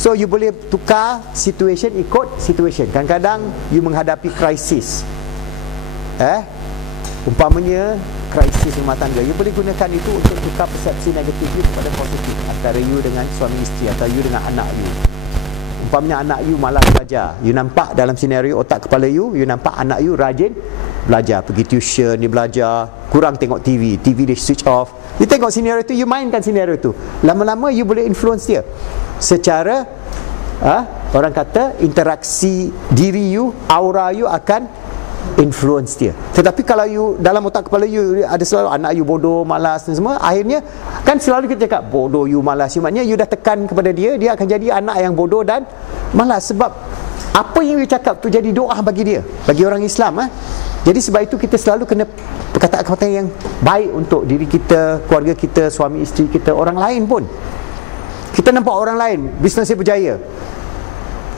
So you boleh tukar situation ikut situation. Kadang-kadang you menghadapi krisis, umpamanya krisis rumah tangga, you boleh gunakan itu untuk tukar persepsi negatif you kepada positif, antara you dengan suami isteri atau you dengan anak you. Umpamanya anak you malas belajar, you nampak dalam senario otak kepala you nampak anak you rajin belajar, pergi tuition, dia belajar, kurang tengok TV dia switch off. You tengok senario tu, you mainkan senario tu, lama-lama you boleh influence dia secara orang kata interaksi diri you, aura you akan influence dia. Tetapi kalau you dalam otak kepala you ada selalu anak you bodoh, malas dan semua, akhirnya kan selalu kita cakap bodoh, you malas, you maknanya you dah tekan kepada dia akan jadi anak yang bodoh dan malas. Sebab apa yang you cakap tu jadi doa bagi dia, bagi orang Islam. Jadi sebab itu kita selalu kena perkataan-perkataan yang baik untuk diri kita, keluarga kita, suami isteri kita, orang lain pun. Kita nampak orang lain bisnesnya berjaya,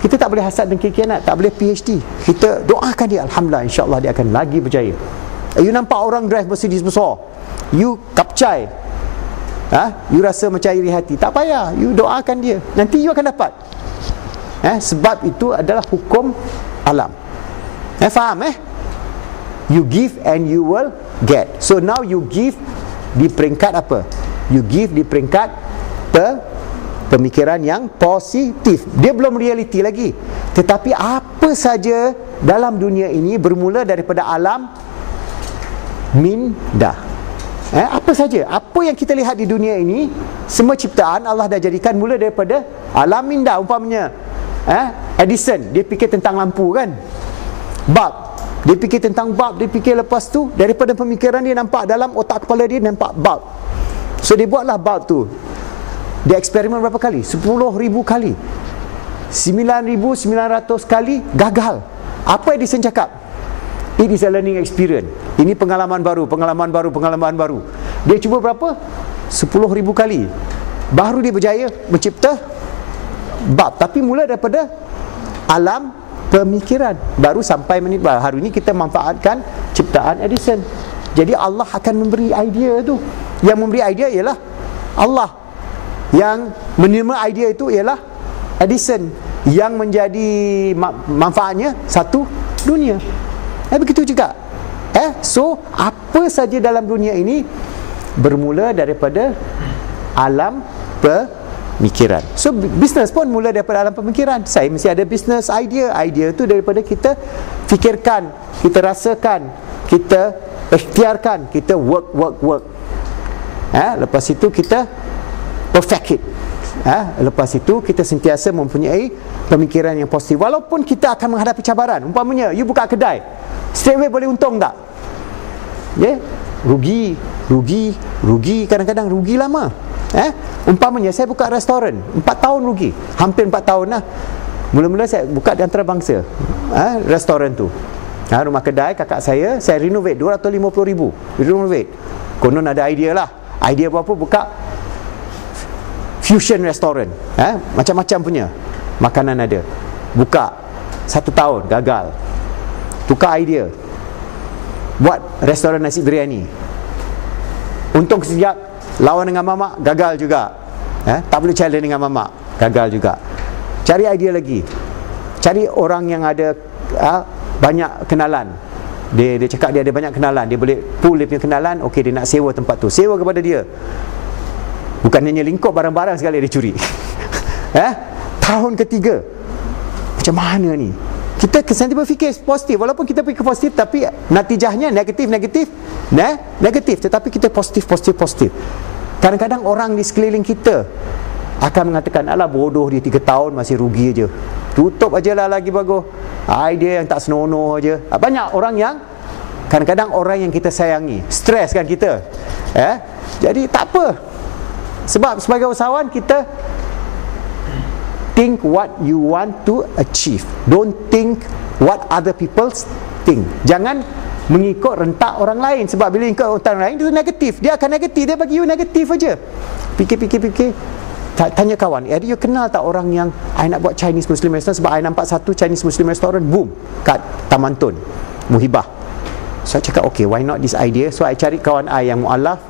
kita tak boleh hasad dan kikianat, tak boleh PhD, kita doakan dia, alhamdulillah, insyaAllah dia akan lagi berjaya. You nampak orang drive Mercedes besar, you kapcai, you rasa macam iri hati, tak payah, you doakan dia, nanti you akan dapat. Sebab itu adalah hukum alam. Faham? You give and you will get. So now you give di peringkat apa? You give di peringkat pemikiran yang positif. Dia belum realiti lagi, tetapi apa saja dalam dunia ini bermula daripada alam minda. Apa saja, apa yang kita lihat di dunia ini, semua ciptaan Allah dah jadikan mula daripada alam minda. Umpamanya Edison, dia fikir tentang lampu kan, bulb, dia fikir tentang bulb, dia fikir lepas tu daripada pemikiran dia nampak dalam otak kepala dia nampak bulb, so dia buatlah bulb tu. Dia eksperimen berapa kali? 10,000 kali, 9,900 kali gagal. Apa Edison cakap? It is a learning experience. Ini pengalaman baru. Dia cuba berapa? 10,000 kali, baru dia berjaya mencipta bulb. Tapi mula daripada alam pemikiran, baru sampai hari ini kita manfaatkan ciptaan Edison. Jadi Allah akan memberi idea tu. Yang memberi idea ialah Allah, yang menerima idea itu ialah Edison, yang menjadi manfaatnya satu dunia. Begitu juga. So apa saja dalam dunia ini bermula daripada alam pemikiran. So bisnes pun mula daripada alam pemikiran. Saya mesti ada bisnes idea. Idea itu daripada kita fikirkan, kita rasakan, kita ikhtiarkan, kita work. Lepas itu kita perfect it. Lepas itu kita sentiasa mempunyai pemikiran yang positif. Walaupun kita akan menghadapi cabaran. Umpamanya you buka kedai, straight away boleh untung tak? Rugi, kadang-kadang rugi lama. Umpamanya saya buka restoran, 4 tahun rugi, hampir 4 tahun lah. Mula-mula saya buka di antarabangsa restoran tu, rumah kedai kakak saya renovate 250,000, renovate. Konon ada idea lah, idea apa, buka fusion restaurant, macam-macam punya makanan ada. Buka 1 tahun gagal. Tukar idea, buat restoran nasi biryani, untung sekejap, lawan dengan mamak, gagal juga. Tak boleh challenge dengan mamak, gagal juga. Cari idea lagi, cari orang yang ada banyak kenalan. Dia cakap dia ada banyak kenalan, dia boleh pool dia punya kenalan. Okey, dia nak sewa tempat tu, sewa kepada dia. Bukan hanya lingkup barang-barang sekali dia curi. Tahun ketiga, macam mana ni? Kita sentiasa berfikir positif. Walaupun kita fikir positif, tapi natijahnya negatif. Tetapi kita positif. Kadang-kadang orang di sekeliling kita akan mengatakan, alah bodoh dia, 3 tahun masih rugi aja, tutup aja lah lagi bagus, idea yang tak senonoh aja. Banyak orang yang, kadang-kadang orang yang kita sayangi, stres kan kita. Jadi tak apa. Sebab sebagai usahawan, kita think what you want to achieve. Don't think what other people think. Jangan mengikut rentak orang lain. Sebab bila ikut orang lain, itu negatif. Dia akan negatif, dia bagi you negatif aja. Fikir. Tanya kawan, you kenal tak orang yang I nak buat Chinese Muslim restaurant, sebab I nampak satu Chinese Muslim restaurant boom kat Taman Tun, Muhibah. So I cakap, okay, why not this idea? So I cari kawan I yang mu'alaf,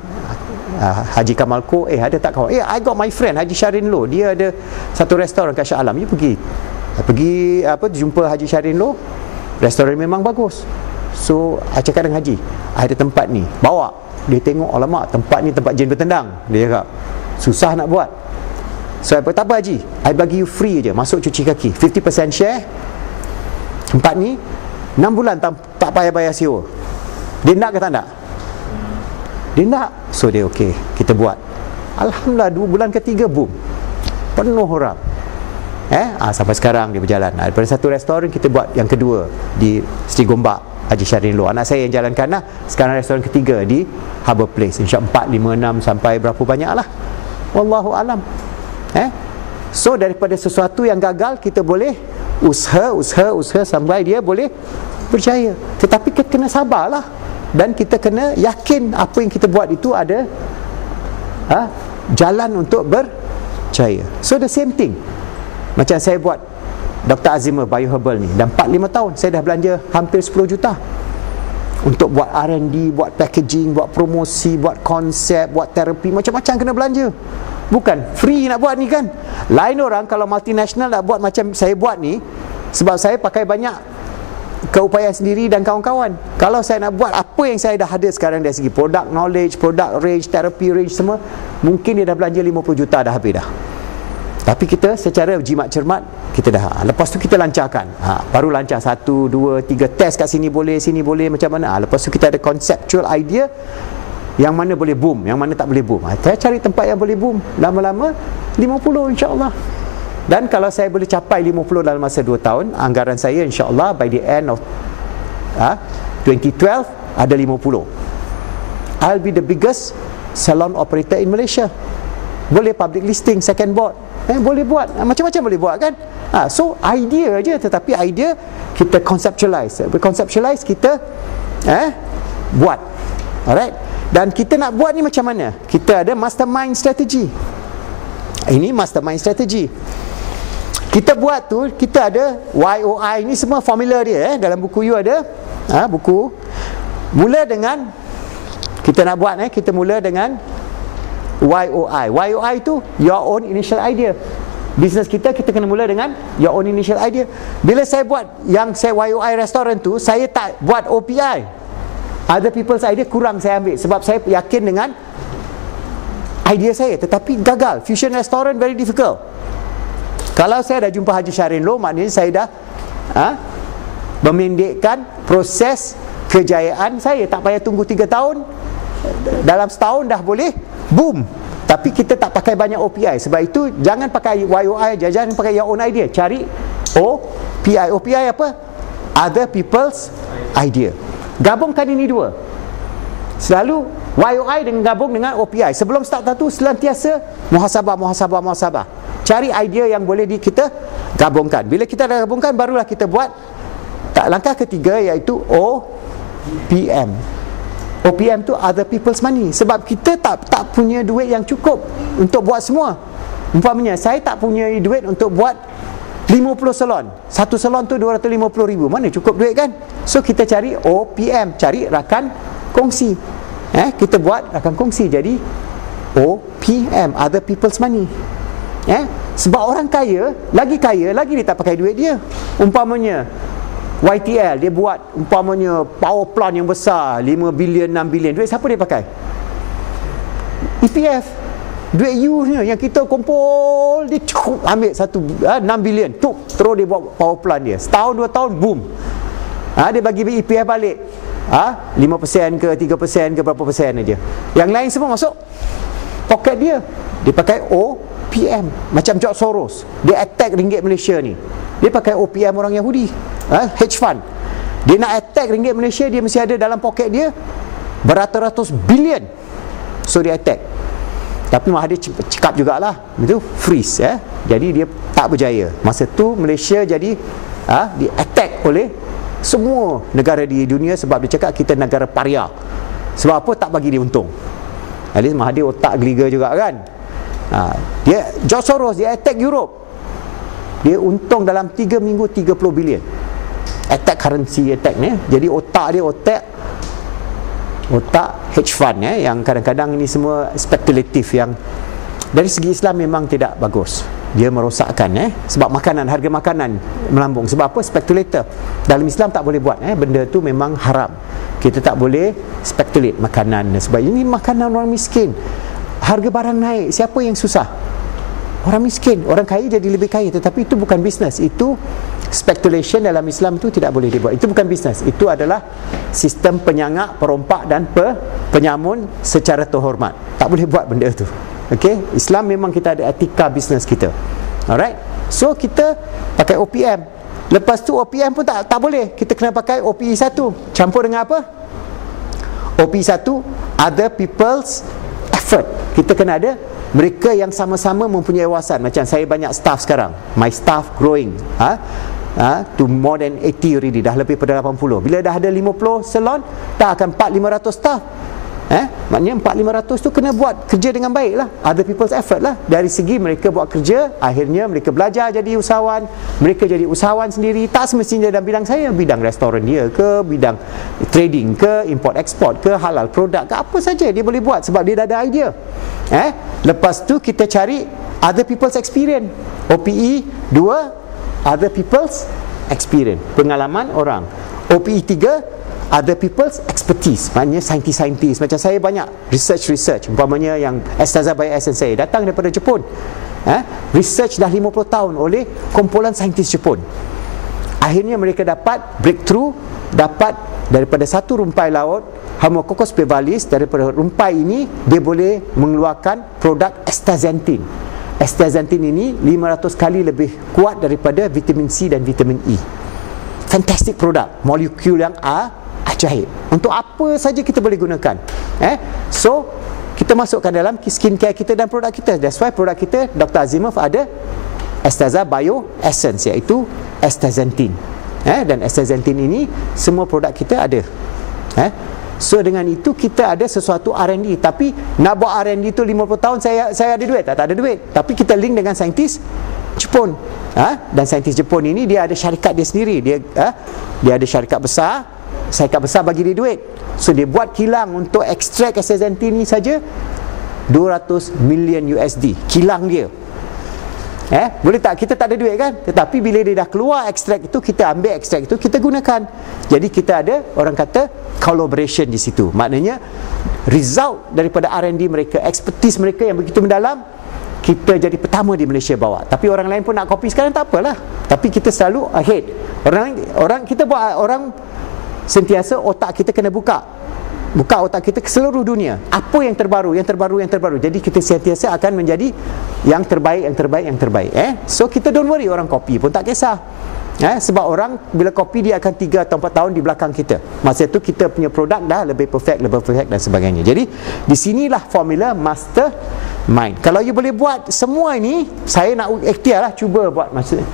Haji Kamalko, ada tak kawan? I got my friend Haji Syarin Loh, dia ada satu restoran kat Shah Alam. You pergi jumpa Haji Syarin Loh, restoran memang bagus. So I cakap dengan Haji, ada tempat ni, bawa. Dia tengok, alamak, tempat ni tempat jin bertendang. Dia cakap, susah nak buat. So tak apa Haji, I bagi you free je, masuk cuci kaki, 50% share. Tempat ni 6 bulan tak payah bayar sewa. Dia nak ke tak nak? Dia nak. So dia okey, kita buat. Alhamdulillah 2 bulan ketiga, boom, penuh orang. Sampai sekarang dia berjalan. Daripada satu restoran kita buat yang kedua di Seri Gombak, Haji Syarin Loh. Anak saya yang jalankan lah. Sekarang restoran ketiga di Harbour Place. InsyaAllah 4, 5, 6 sampai berapa banyak lah. Wallahu alam. So daripada sesuatu yang gagal, kita boleh usaha sampai dia boleh berjaya. Tetapi kita kena sabarlah, dan kita kena yakin apa yang kita buat itu ada jalan untuk berjaya. So the same thing, macam saya buat Dr. Azimah Bioherbal ni, dan 4-5 tahun saya dah belanja hampir 10 juta untuk buat R&D, buat packaging, buat promosi, buat konsep, buat terapi, macam-macam kena belanja. Bukan free nak buat ni kan. Lain orang kalau multinational nak buat macam saya buat ni, sebab saya pakai banyak keupayaan sendiri dan kawan-kawan. Kalau saya nak buat apa yang saya dah ada sekarang dari segi product knowledge, product range, therapy range semua, mungkin dia dah belanja 50 juta dah habis dah. Tapi kita secara jimat cermat, kita dah, lepas tu kita lancarkan. Baru lancar 1, 2, 3 test kat sini boleh macam mana. Lepas tu kita ada conceptual idea, yang mana boleh boom, yang mana tak boleh boom. Saya cari tempat yang boleh boom. Lama-lama 50 insya-Allah. Dan kalau saya boleh capai 50 dalam masa 2 tahun, anggaran saya insya-Allah by the end of 2012 ada 50. I'll be the biggest salon operator in Malaysia. Boleh public listing, second board. Boleh buat, macam-macam boleh buat kan. So idea je, tetapi idea kita conceptualize. Conceptualize kita buat. Alright. Dan kita nak buat ni macam mana? Kita ada mastermind strategy. Ini mastermind strategy. Kita buat tu, kita ada YOI ni semua formula dia. Dalam buku you ada buku. Mula dengan, kita nak buat kita mula dengan YOI. YOI tu your own initial idea. Bisnes kita kena mula dengan your own initial idea. Bila saya buat yang saya YOI restoran tu, saya tak buat OPI. Other people's idea kurang saya ambil, sebab saya yakin dengan idea saya, tetapi gagal. Fusion restaurant very difficult. Kalau saya dah jumpa Haji Syarin Loh, maknanya saya dah memendekkan proses kejayaan saya. Tak payah tunggu 3 tahun, dalam setahun dah boleh boom. Tapi kita tak pakai banyak OPI. Sebab itu jangan pakai YOI, jangan pakai your own idea. Cari OPI. OPI apa? Other people's idea. Gabungkan ini dua. Selalu YOI dengan gabung dengan OPI. Sebelum start satu, senantiasa muhasabah. Cari idea yang boleh kita gabungkan. Bila kita dah gabungkan, barulah kita buat langkah ketiga, iaitu OPM. OPM tu other people's money. Sebab kita tak punya duit yang cukup untuk buat semua. Umpamanya saya tak punya duit untuk buat 50 salon. Satu salon tu 250,000. Mana cukup duit kan? So kita cari OPM, cari rakan kongsi. Kita buat rakan kongsi. Jadi OPM, other people's money. Sebab orang kaya, lagi dia tak pakai duit dia. Umpamanya YTL, dia buat umpamanya power plant yang besar, 5 bilion, 6 bilion. Duit siapa dia pakai? EPF. Duit you ni yang kita kumpul, dia cukup ambil 6 bilion, terus dia buat power plant dia. Setahun 2 tahun, boom. Dia bagi EPF balik 5% ke 3% ke berapa persen aja. Yang lain semua masuk poket dia. Dia pakai OPM. Macam George Soros, dia attack ringgit Malaysia ni, dia pakai OPM orang Yahudi, hedge fund. Dia nak attack ringgit Malaysia, dia mesti ada dalam poket dia beratus-ratus bilion. So dia attack. Tapi Mahathir cakap jugalah, itu freeze. Jadi dia tak berjaya. Masa tu Malaysia jadi di attack oleh semua negara di dunia, sebab dia cakap kita negara paria. Sebab apa? Tak bagi dia untung. At least Mahathir otak geliga juga kan. Dia George Soros, dia attack Europe, dia untung dalam 3 minggu 30 bilion. Attack currency attack ni. Jadi otak dia otak hedge fund yang kadang-kadang ini semua spekulatif, yang dari segi Islam memang tidak bagus. Dia merosakkan sebab makanan, harga makanan melambung. Sebab apa? Spekulator. Dalam Islam tak boleh buat benda tu memang haram. Kita tak boleh spekulate makanan. Sebab ini makanan orang miskin. Harga barang naik, siapa yang susah? Orang miskin. Orang kaya jadi lebih kaya, tetapi itu bukan bisnes. Itu speculation dalam Islam, itu tidak boleh dibuat. Itu bukan bisnes. Itu adalah sistem penyangak, perompak dan penyamun secara terhormat. Tak boleh buat benda tu. Okey, Islam memang kita ada etika bisnes kita. Alright. So kita pakai OPM. Lepas tu OPM pun tak boleh. Kita kena pakai OPE 1. Campur dengan apa? OPE 1, other people's effort. Kita kena ada mereka yang sama-sama mempunyai wawasan. Macam saya banyak staff sekarang. My staff growing to more than 80 already. Dah lebih pada 80. Bila dah ada 50 salon, dah akan 400-500 staff. Maknanya 400-500 tu kena buat kerja dengan baik lah. Other people's effort lah. Dari segi mereka buat kerja, akhirnya mereka belajar jadi usahawan. Mereka jadi usahawan sendiri. Tak semestinya dalam bidang saya, bidang restoran dia ke, bidang trading ke, import export ke, halal produk ke, apa saja dia boleh buat sebab dia dah ada idea. Lepas tu kita cari other people's experience. OPE 2, other people's experience, pengalaman orang. OPE 3, other people's expertise, maknanya saintis-saintis. Macam saya banyak research, umpamanya yang Estaza by Essence saya datang daripada Jepun. Research dah 50 tahun oleh kumpulan saintis Jepun. Akhirnya mereka dapat breakthrough, dapat daripada satu rumpai laut, Haemococcus pivalis, daripada rumpai ini dia boleh mengeluarkan produk astaxanthin. Astaxanthin ini 500 kali lebih kuat daripada vitamin C dan vitamin E. Fantastic produk, molekul yang ajaib. Untuk apa saja kita boleh gunakan. So kita masukkan dalam skincare kita dan produk kita. That's why produk kita Dr. Azimov ada Estaza Bio Essence, iaitu astaxanthin. Dan astaxanthin ini semua produk kita ada. So dengan itu kita ada sesuatu R&D. Tapi nak buat R&D tu 50 tahun saya ada duit? Tak ada duit. Tapi kita link dengan saintis Jepun. Dan saintis Jepun ini dia ada syarikat dia sendiri. Dia ada syarikat besar bagi dia duit. So dia buat kilang untuk ekstrak astaxanthin ni saja 200 million USD kilang dia. Boleh tak? Kita tak ada duit kan? Tetapi bila dia dah keluar ekstrak itu, kita ambil ekstrak itu, kita gunakan. Jadi kita ada, orang kata, collaboration di situ. Maknanya result daripada R&D mereka, expertise mereka yang begitu mendalam, kita jadi pertama di Malaysia bawa. Tapi orang lain pun nak copy sekarang, tak apalah. Tapi kita selalu ahead. Orang kita buat, orang sentiasa otak kita kena buka otak kita ke seluruh dunia. Apa yang terbaru. Jadi kita sentiasa akan menjadi yang terbaik. So kita don't worry orang copy pun tak kisah. Sebab orang bila copy dia akan 3 atau 4 tahun di belakang kita. Masa itu kita punya produk dah lebih perfect dan sebagainya. Jadi di sinilah formula mastermind. Kalau you boleh buat semua ini, saya nak ikhtiar lah, cuba buat. Maksudnya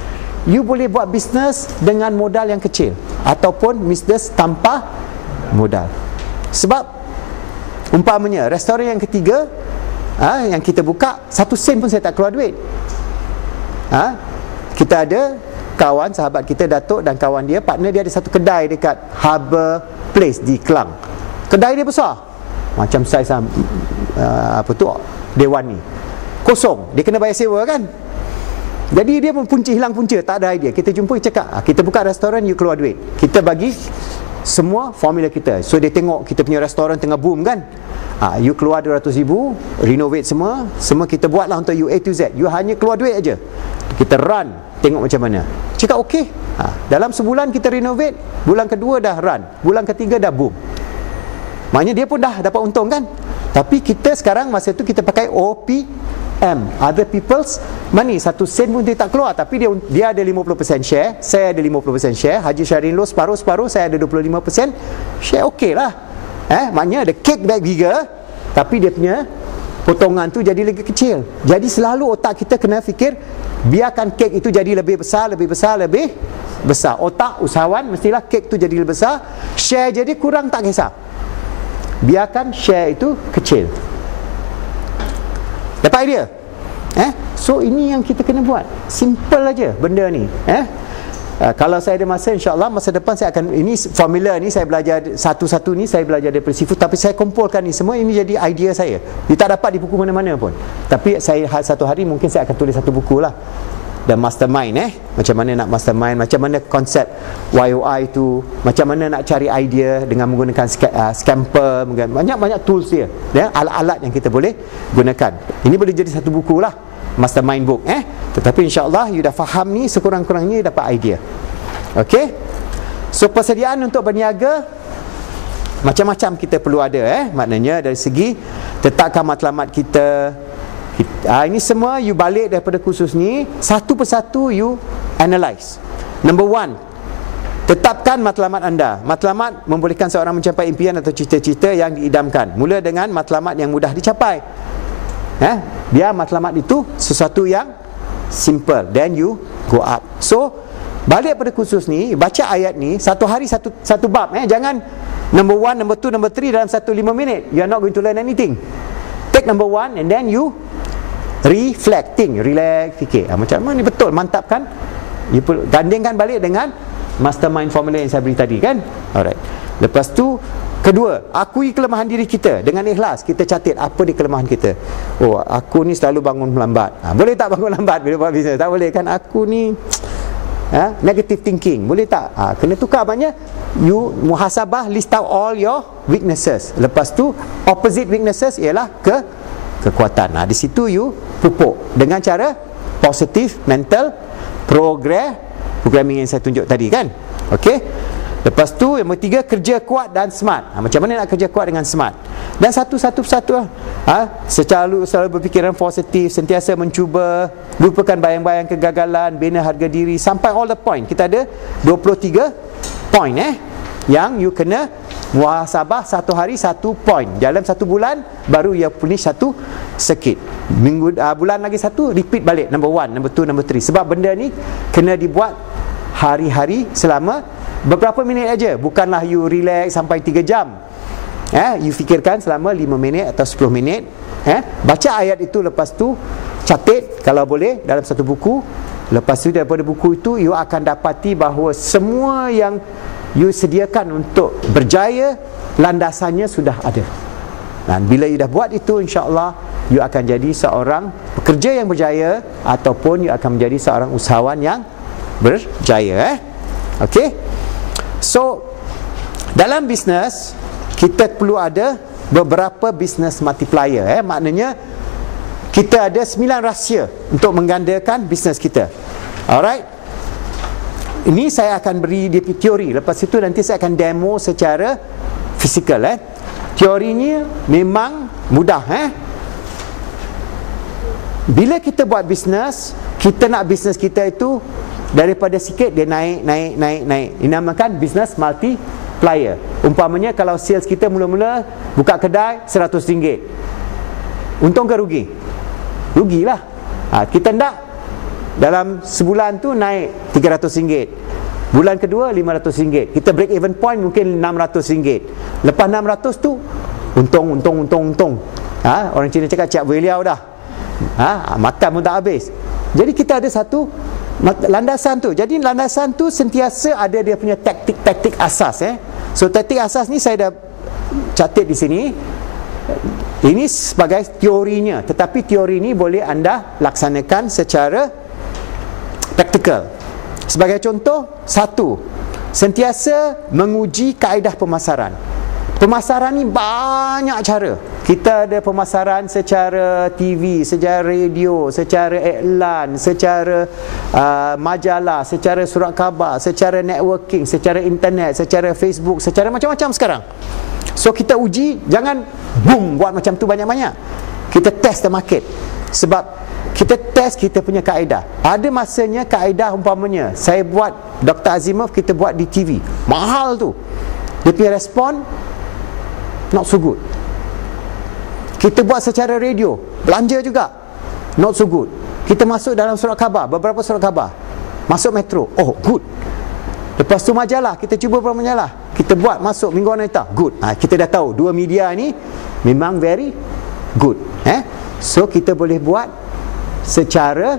you boleh buat bisnes dengan modal yang kecil ataupun bisnes tanpa modal. Sebab umpamanya restoran yang ketiga yang kita buka, 1 sen pun saya tak keluar duit. Kita ada kawan, sahabat kita Datuk dan kawan dia, partner dia ada satu kedai dekat Harbour Place di Kelang. Kedai dia besar, macam saiz Dewan ni, kosong, dia kena bayar sewa kan. Jadi dia pun hilang punca, tak ada idea. Kita jumpa, cakap, kita buka restoran, you keluar duit, kita bagi semua formula kita. So dia tengok kita punya restoran tengah boom kan, you keluar 200,000, renovate semua kita buatlah untuk you A to Z. You hanya keluar duit aja, kita run, tengok macam mana. Cakap okey. Dalam sebulan kita renovate, bulan kedua dah run, bulan ketiga dah boom. Maknanya dia pun dah dapat untung kan. Tapi kita sekarang masa tu kita pakai OPM, other people's money. 1 sen pun dia tak keluar. Tapi dia ada 50% share, saya ada 50% share, Haji Syahrin Loh separuh, saya ada 25% share. Okey lah. Maknanya ada cake bag bigger, tapi dia punya potongan tu jadi lagi kecil. Jadi selalu otak kita kena fikir, biarkan kek itu jadi lebih besar. Otak usahawan mestilah kek tu jadi lebih besar. Share jadi kurang tak kisah, biarkan share itu kecil. Dapat idea? So ini yang kita kena buat. Simple aja benda ni. Kalau saya ada masa, insyaAllah masa depan saya akan, ini formula ni saya belajar satu-satu ni, saya belajar daripada seafood, tapi saya kumpulkan ni semua, ini jadi idea saya. Dia tak dapat di buku mana-mana pun, tapi saya satu hari mungkin saya akan tulis satu buku lah. Dan mastermind, macam mana nak mastermind, macam mana konsep YOI tu, macam mana nak cari idea dengan menggunakan scamper, banyak-banyak tools dia, alat-alat yang kita boleh gunakan. Ini boleh jadi satu buku lah, mastermind book. Tetapi insyaAllah you dah faham ni, sekurang-kurangnya you dapat idea. Okay. So persediaan untuk berniaga macam-macam kita perlu ada. Maknanya dari segi tetapkan matlamat kita. Ini semua you balik daripada kursus ni, satu persatu you analyse. Number one, tetapkan matlamat anda. Matlamat membolehkan seorang mencapai impian atau cita-cita yang diidamkan. Mula dengan matlamat yang mudah dicapai. Biar matlamat itu sesuatu yang simple, then you go up. So balik pada kursus ni, baca ayat ni, satu hari satu bab. Jangan number 1, number 2, number 3 dalam 1-5 minit. You are not going to learn anything. Take number 1 and then you reflecting, relax fikir, macam mana ni betul, mantapkan. You gandingkan balik dengan mastermind formula yang saya beri tadi kan. Alright. Lepas tu kedua, akui kelemahan diri kita. Dengan ikhlas kita catat apa di kelemahan kita. Oh, aku ni selalu bangun lambat. Boleh tak bangun lambat bila buat bisnes? Tak boleh kan. Aku ni negative thinking. Boleh tak? Kena tukar. Maknanya you muhasabah, list out all your weaknesses. Lepas tu opposite weaknesses ialah kekuatan. Di situ you pupuk dengan cara positive mental programming yang saya tunjuk tadi kan. Okey. Lepas tu yang ketiga, kerja kuat dan smart. Macam mana nak kerja kuat dengan smart? Dan satu-satu lah. Selalu berfikiran positif, sentiasa mencuba, lupakan bayang-bayang kegagalan, bina harga diri, sampai all the point. Kita ada 23 point yang you kena muhasabah satu hari satu point. Dalam satu bulan baru you finish satu circuit. Bulan lagi satu, repeat balik number 1, number 2, number 3. Sebab benda ni kena dibuat hari-hari selama beberapa minit aja. Bukanlah you relax sampai 3 jam. You fikirkan selama 5 minit atau 10 minit. Baca ayat itu, lepas tu catat kalau boleh dalam satu buku. Lepas tu daripada buku itu you akan dapati bahawa semua yang you sediakan untuk berjaya, landasannya sudah ada. Dan bila you dah buat itu, insya-Allah you akan jadi seorang pekerja yang berjaya, ataupun you akan menjadi seorang usahawan yang berjaya. Okey. So dalam bisnes kita perlu ada beberapa business multiplier. Maknanya kita ada 9 rahsia untuk menggandakan bisnes kita. Alright. Ini saya akan beri dia teori. Lepas itu nanti saya akan demo secara fizikal. Teorinya memang mudah. Bila kita buat bisnes, kita nak bisnes kita itu daripada sikit dia naik. Dinamakan bisnes multiplier. Umpamanya kalau sales kita mula-mula buka kedai RM100, untung ke rugi? Rugilah. Kita nak dalam sebulan tu naik RM300, bulan kedua RM500, kita break even point mungkin RM600. Lepas RM600 tu untung. Orang Cina cakap ciap beliau dah. Makan pun tak habis. Jadi kita ada satu landasan tu. Jadi landasan tu sentiasa ada dia punya taktik asas. So taktik asas ni saya dah catat di sini. Ini sebagai teorinya, tetapi teori ni boleh anda laksanakan secara praktikal. Sebagai contoh, 1, sentiasa menguji kaedah pemasaran. Pemasaran ni banyak cara. Kita ada pemasaran secara TV, secara radio, secara iklan, secara majalah, secara surat khabar, secara networking, secara internet, secara Facebook, secara macam-macam sekarang. So kita uji, jangan boom buat macam tu banyak-banyak. Kita test the market. Sebab kita test kita punya kaedah. Ada masanya kaedah, umpamanya saya buat Dr. Azimov, kita buat di TV, mahal tu, dia punya respon not so good. Kita buat secara radio, belanja juga, not so good. Kita masuk dalam surat khabar, beberapa surat khabar, masuk Metro, oh good. Lepas tu majalah, kita cuba beberapa majalah, kita buat masuk Minggu Wanita, good. Kita dah tahu dua media ni memang very good. So kita boleh buat secara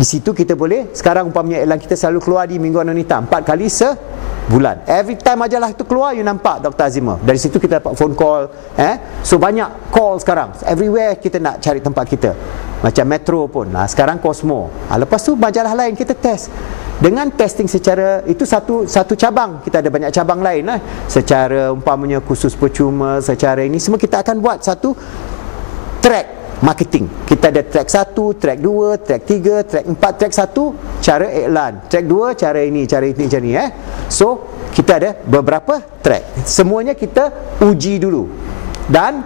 Di situ kita boleh, sekarang umpamanya iklan kita selalu keluar di Mingguan Wanita 4 kali sebulan. Every time majalah itu keluar, you nampak Dr. Azimah. Dari situ kita dapat phone call. So banyak call sekarang. Everywhere kita nak cari tempat kita. Macam Metro pun. Sekarang Cosmo. Lepas tu majalah lain kita test. Dengan testing secara, itu satu cabang. Kita ada banyak cabang lain. Secara umpamanya khusus percuma, secara ini, semua kita akan buat satu track marketing. Kita ada track 1, track 2, track 3, track 4. Track 1 cara iklan, track 2 cara ini, cara ini, cara ini. So kita ada beberapa track. Semuanya kita uji dulu dan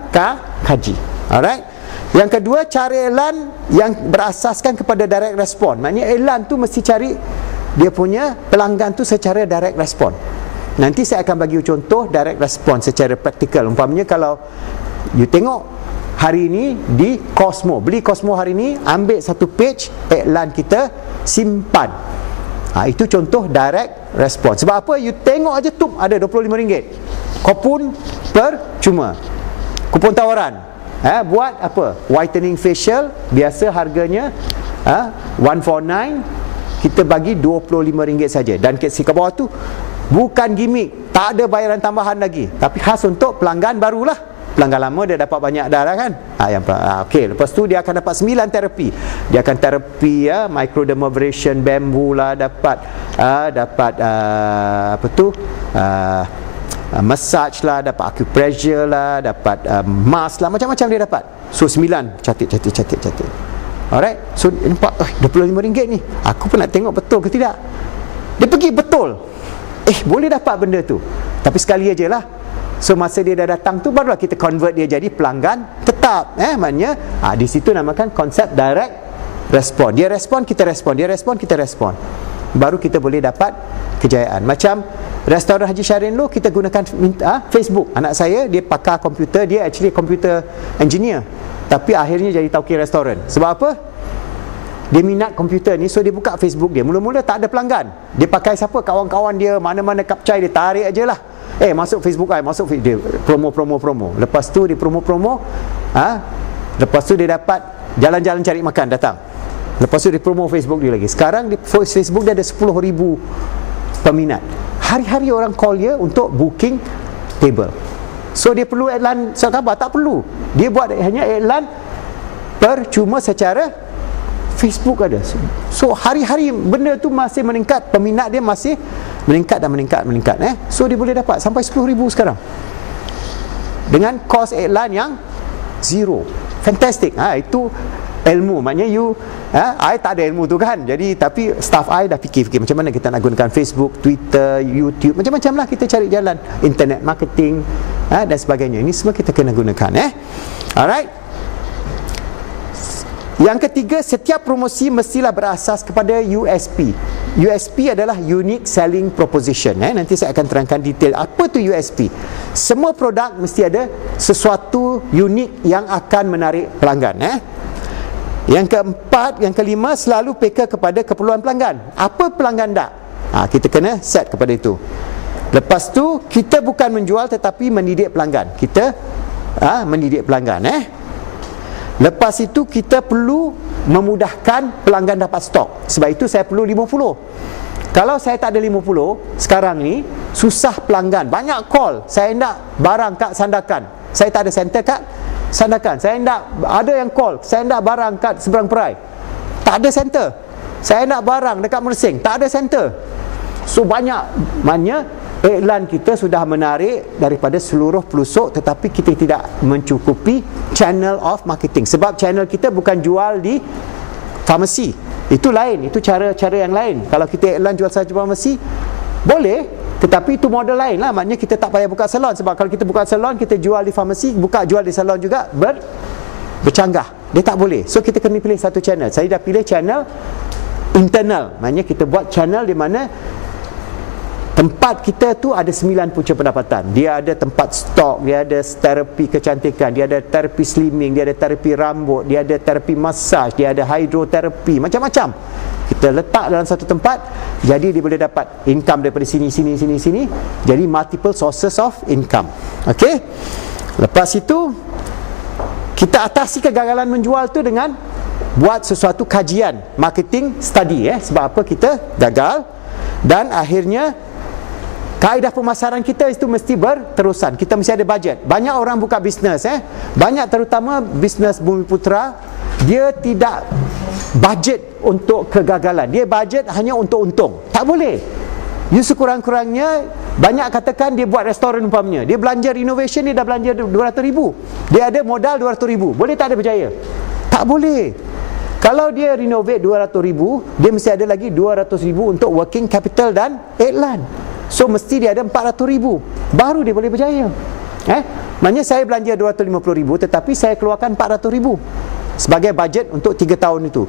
kaji. Alright. Yang kedua, cara iklan yang berasaskan kepada direct response. Maknanya iklan tu mesti cari dia punya pelanggan tu secara direct response. Nanti saya akan bagi contoh direct response secara praktikal. Umpamanya kalau you tengok hari ini di Cosmo, beli Cosmo hari ini, ambil satu page iklan kita, simpan. Itu contoh direct response. Sebab apa? You tengok aja tu ada RM25. Kupon percuma, kupon tawaran. Buat apa? Whitening facial, biasa harganya 149, kita bagi RM25 saja. Dan kat bawah tu bukan gimmick, tak ada bayaran tambahan lagi, tapi khas untuk pelanggan barulah. Pelanggan lama dia dapat banyak dah kan. Okey, lepas tu dia akan dapat 9 terapi. Dia akan terapi microdermabrasion, bambu lah, dapat massage lah, dapat acupressure lah, dapat mask lah, macam-macam dia dapat. So 9, catat. Alright. So nampak RM25 ni. Aku pun nak tengok betul ke tidak. Dia pergi betul. Boleh dapat benda tu. Tapi sekali aje lah. So masa dia dah datang tu, barulah kita convert dia jadi pelanggan tetap. Maknanya di situ namakan konsep direct response. Dia respon, kita respon. Dia respon, kita respon. Baru kita boleh dapat kejayaan. Macam restoran Haji Syahrin Loh, kita gunakan Facebook. Anak saya, dia pakar komputer. Dia actually computer engineer, tapi akhirnya jadi tauki restoran. Sebab apa? Dia minat komputer ni, so dia buka Facebook dia. Mula-mula tak ada pelanggan. Dia pakai siapa? Kawan-kawan dia, mana-mana kapcai dia tarik aje lah. Masuk Facebook, masuk dia promo. Lepas tu dia promo. Lepas tu dia dapat jalan-jalan cari makan, datang. Lepas tu dia promo Facebook dia lagi. Sekarang di Facebook dia ada 10,000 peminat. Hari-hari orang call dia untuk booking table. So dia perlu iklan surat khabar? Tak perlu. Dia buat hanya iklan percuma secara Facebook ada. So hari-hari benda tu masih meningkat, peminat dia masih meningkat. So dia boleh dapat sampai 10,000 sekarang dengan kos iklan yang zero. Fantastic. Itu ilmu. Maknanya I tak ada ilmu tu kan. Jadi tapi staff I dah fikir macam mana kita nak gunakan Facebook, Twitter, YouTube, macam-macam lah kita cari jalan, internet marketing dan sebagainya. Ini semua kita kena gunakan. Alright. Yang ketiga, setiap promosi mestilah berasas kepada USP. USP adalah Unique Selling Proposition. Nanti saya akan terangkan detail apa tu USP. Semua produk mesti ada sesuatu unik yang akan menarik pelanggan. Yang keempat, yang kelima, selalu peka kepada keperluan pelanggan. Apa pelanggan tak? Kita kena set kepada itu. Lepas tu, kita bukan menjual tetapi mendidik pelanggan. Kita mendidik pelanggan. Lepas itu kita perlu memudahkan pelanggan dapat stok. Sebab itu saya perlu 50. Kalau saya tak ada 50, sekarang ni susah pelanggan, banyak call. Saya nak barang kat Sandakan, saya tak ada center kat Sandakan. Saya nak ada yang call, saya nak barang kat Seberang Perai, tak ada center. Saya nak barang dekat Mersing, tak ada center. So banyak, maknanya iklan kita sudah menarik daripada seluruh pelusuk, tetapi kita tidak mencukupi channel of marketing. Sebab channel kita bukan jual di farmasi. Itu lain, itu cara-cara yang lain. Kalau kita iklan jual saja farmasi, boleh, tetapi itu model lain lah. Maknanya kita tak payah buka salon. Sebab kalau kita buka salon, kita jual di farmasi, jual di salon juga bercanggah. Dia tak boleh. So kita kena pilih satu channel. Saya dah pilih channel internal. Maknanya kita buat channel di mana tempat kita tu ada 9 punca pendapatan. Dia ada tempat stok, dia ada terapi kecantikan, dia ada terapi slimming, dia ada terapi rambut, dia ada terapi massage, dia ada hidroterapi, macam-macam. Kita letak dalam satu tempat, jadi dia boleh dapat income daripada sini. Jadi multiple sources of income. Okey. Lepas itu kita atasi kegagalan menjual tu dengan buat sesuatu kajian marketing study, sebab apa kita gagal. Dan akhirnya kaedah pemasaran kita itu mesti berterusan. Kita mesti ada bajet. Banyak orang buka bisnes, banyak terutama bisnes Bumiputra, dia tidak bajet untuk kegagalan. Dia bajet hanya untuk untung. Tak boleh. You sekurang-kurangnya, banyak katakan dia buat restoran umpamanya, dia belanja renovation, dia dah belanja 200,000. Dia ada modal 200,000. Boleh tak ada berjaya? Tak boleh. Kalau dia renovate 200,000, dia mesti ada lagi 200,000 untuk working capital dan iklan. So mesti dia ada 400,000, baru dia boleh berjaya. Maknanya saya belanja 250,000, tetapi saya keluarkan 400,000 sebagai bajet untuk 3 tahun itu.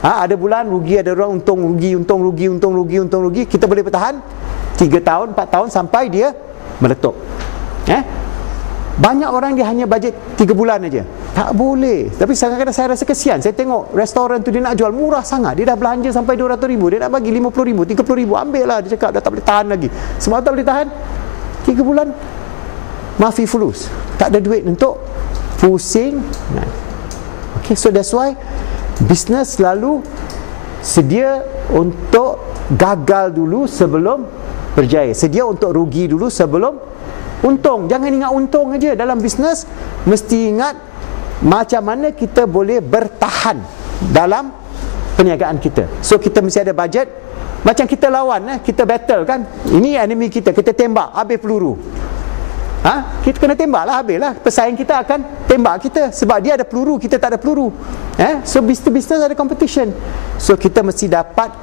Ada bulan rugi, ada orang untung rugi, untung rugi, untung rugi, untung rugi. Kita boleh bertahan 3 tahun, 4 tahun sampai dia meletup. Banyak orang dia hanya bajet 3 bulan aja. Tak boleh. Tapi kadang-kadang saya rasa kesian. Saya tengok restoran tu dia nak jual murah sangat. Dia dah belanja sampai 200,000. Dia nak bagi 50,000, 30,000. Ambil lah. Dia cakap dah tak boleh tahan lagi. Semua tak boleh tahan. 3 bulan mafi fulus. Tak ada duit untuk pusing. Okay, so that's why business selalu sedia untuk gagal dulu sebelum berjaya. Sedia untuk rugi dulu sebelum untung. Jangan ingat untung aja dalam bisnes. Mesti ingat macam mana kita boleh bertahan dalam perniagaan kita. So kita mesti ada bajet. Macam kita lawan, kita battle kan. Ini enemy kita, kita tembak, habis peluru. Kita kena tembak lah, habis lah. Pesaing kita akan tembak kita, sebab dia ada peluru, kita tak ada peluru. So bisnes ada competition. So kita mesti dapat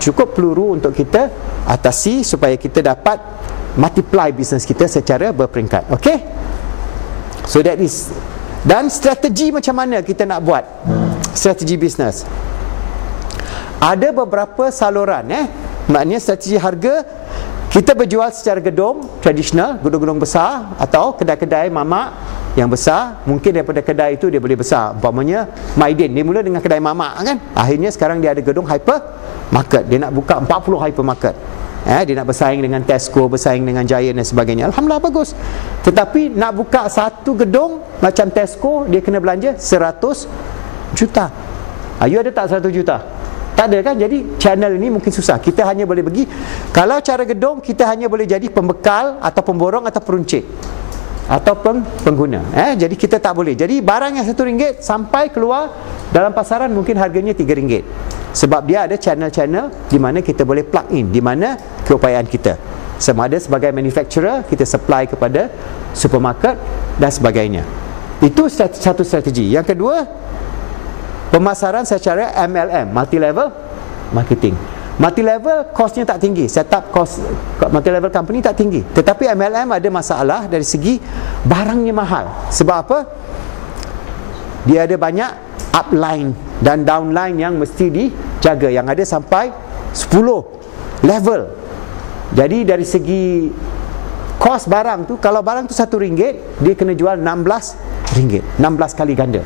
cukup peluru untuk kita atasi, supaya kita dapat multiply bisnes kita secara berperingkat. Okay, so that is. Dan strategi macam mana kita nak buat strategi bisnes? Ada beberapa saluran, maknanya strategi harga. Kita berjual secara gedung tradisional, gedung-gedung besar, atau kedai-kedai mamak yang besar. Mungkin daripada kedai itu dia boleh besar. Umpamanya Maidin, dia mula dengan kedai mamak kan. Akhirnya sekarang dia ada gedung hypermarket. Dia nak buka 40 hypermarket. Dia nak bersaing dengan Tesco, bersaing dengan Giant dan sebagainya. Alhamdulillah, bagus. Tetapi nak buka satu gedung macam Tesco, dia kena belanja 100 juta. You ada tak 100 juta? Tak ada kan? Jadi channel ini mungkin susah. Kita hanya boleh pergi. Kalau cara gedung, kita hanya boleh jadi pembekal atau pemborong atau peruncit atau pengguna. Jadi kita tak boleh. Jadi barang yang RM1 sampai keluar dalam pasaran mungkin harganya RM3. Sebab dia ada channel-channel di mana kita boleh plug in, di mana keupayaan kita. Sama ada sebagai manufacturer, kita supply kepada supermarket dan sebagainya. Itu satu strategi. Yang kedua, pemasaran secara MLM, multi-level marketing. Multi-level costnya tak tinggi. Setup cost multi-level company tak tinggi. Tetapi MLM ada masalah dari segi barangnya mahal. Sebab apa? Dia ada banyak upline dan downline yang mesti dijaga, yang ada sampai 10 level. Jadi dari segi kos barang tu, kalau barang tu RM1, dia kena jual RM16, 16 kali ganda.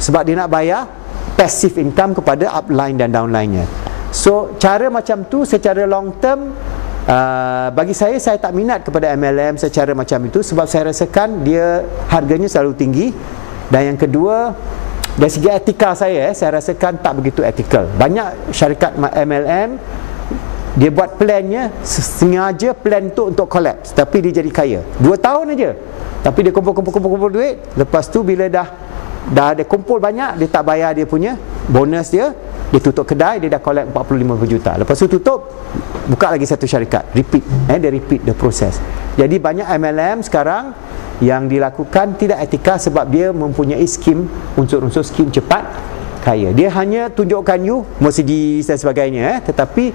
Sebab dia nak bayar passive income kepada upline dan downline-nya. So cara macam tu secara long term, bagi saya tak minat kepada MLM secara macam itu. Sebab saya rasakan dia harganya selalu tinggi. Dan yang kedua, dari segi etika saya rasakan tak begitu ethical. Banyak syarikat MLM, dia buat plannya, sengaja plan tu untuk collapse, tapi dia jadi kaya 2 tahun aja. Tapi dia kumpul duit. Lepas tu bila dah ada kumpul banyak, dia tak bayar dia punya bonus dia tutup kedai, dia dah collect 45 juta. Lepas tu tutup, buka lagi satu syarikat, repeat, dia repeat the process. Jadi banyak MLM sekarang yang dilakukan tidak etika, sebab dia mempunyai skim, unsur-unsur skim cepat kaya. Dia hanya tunjukkan you Mercedes dan sebagainya, tetapi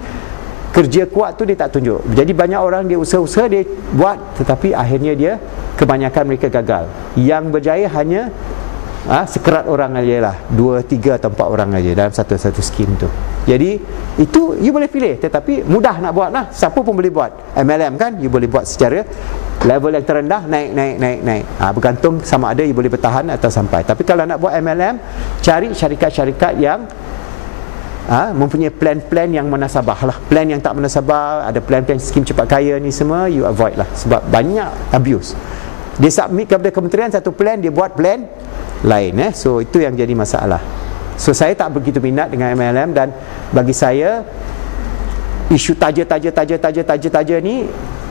kerja kuat tu dia tak tunjuk. Jadi banyak orang dia usaha-usaha, dia buat, tetapi akhirnya dia, kebanyakan mereka gagal. Yang berjaya hanya sekerat orang aja lah, 2, 3 atau 4 orang aja dalam satu skim tu. Jadi itu you boleh pilih, tetapi mudah nak buat lah. Siapa pun boleh buat MLM kan. You boleh buat secara level yang terendah, naik. Bergantung sama ada you boleh bertahan atau sampai. Tapi kalau nak buat MLM, cari syarikat-syarikat yang mempunyai plan-plan yang munasabah lah. Plan yang tak munasabah, ada plan-plan skim cepat kaya ni semua, you avoid lah. Sebab banyak abuse. Dia submit kepada kementerian satu plan, dia buat plan lain. So itu yang jadi masalah. So saya tak begitu minat dengan MLM, dan bagi saya isu taja ni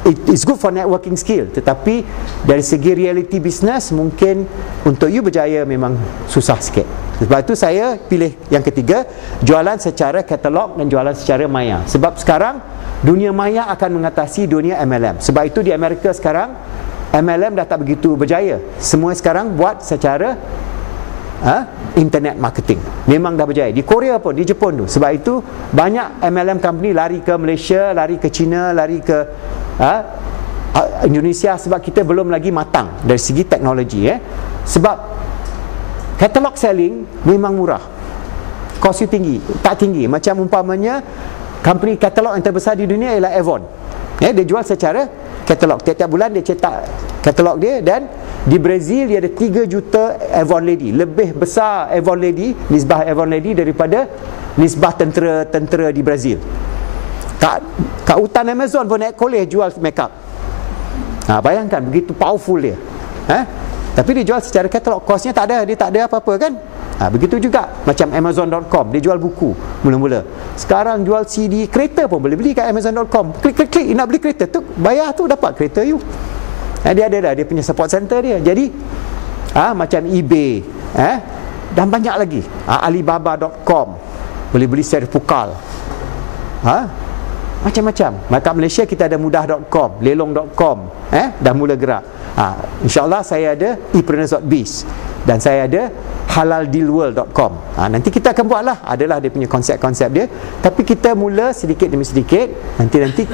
it's good for networking skill, tetapi dari segi reality business mungkin untuk you berjaya memang susah sikit. Sebab itu saya pilih yang ketiga, jualan secara katalog dan jualan secara maya. Sebab sekarang dunia maya akan mengatasi dunia MLM. Sebab itu di Amerika sekarang MLM dah tak begitu berjaya. Semua sekarang buat secara internet marketing. Memang dah berjaya. Di Korea pun, di Jepun tu. Sebab itu banyak MLM company lari ke Malaysia, lari ke China, lari ke Indonesia, sebab kita belum lagi matang dari segi teknologi. Sebab catalog selling memang murah, cost you tinggi, tak tinggi. Macam umpamanya company katalog yang terbesar di dunia ialah Avon. Dia jual secara katalog. Tiap-tiap bulan dia cetak katalog dia, dan di Brazil dia ada 3 juta Avon Lady. Lebih besar Avon Lady, nisbah Avon Lady daripada nisbah tentera di Brazil. Kat hutan Amazon pun naik kolej jual makeup. Bayangkan begitu powerful dia. Tapi dia jual secara katalog, kosnya tak ada, dia tak ada apa-apa kan. Begitu juga macam Amazon.com, dia jual buku mula-mula. Sekarang jual CD, kereta pun boleh beli kat Amazon.com. Klik, nak beli kereta tu, bayar tu dapat kereta you. Dia ada dah, dia punya support center dia. Jadi macam eBay, dan banyak lagi. Alibaba.com, boleh beli secara pukal. Macam-macam. Kat Malaysia kita ada mudah.com, lelong.com, dah mula gerak. InsyaAllah saya ada epreneurs.biz, dan saya ada halaldealworld.com. Nanti kita akan buatlah, adalah dia punya konsep-konsep dia. Tapi kita mula sedikit demi sedikit. Nanti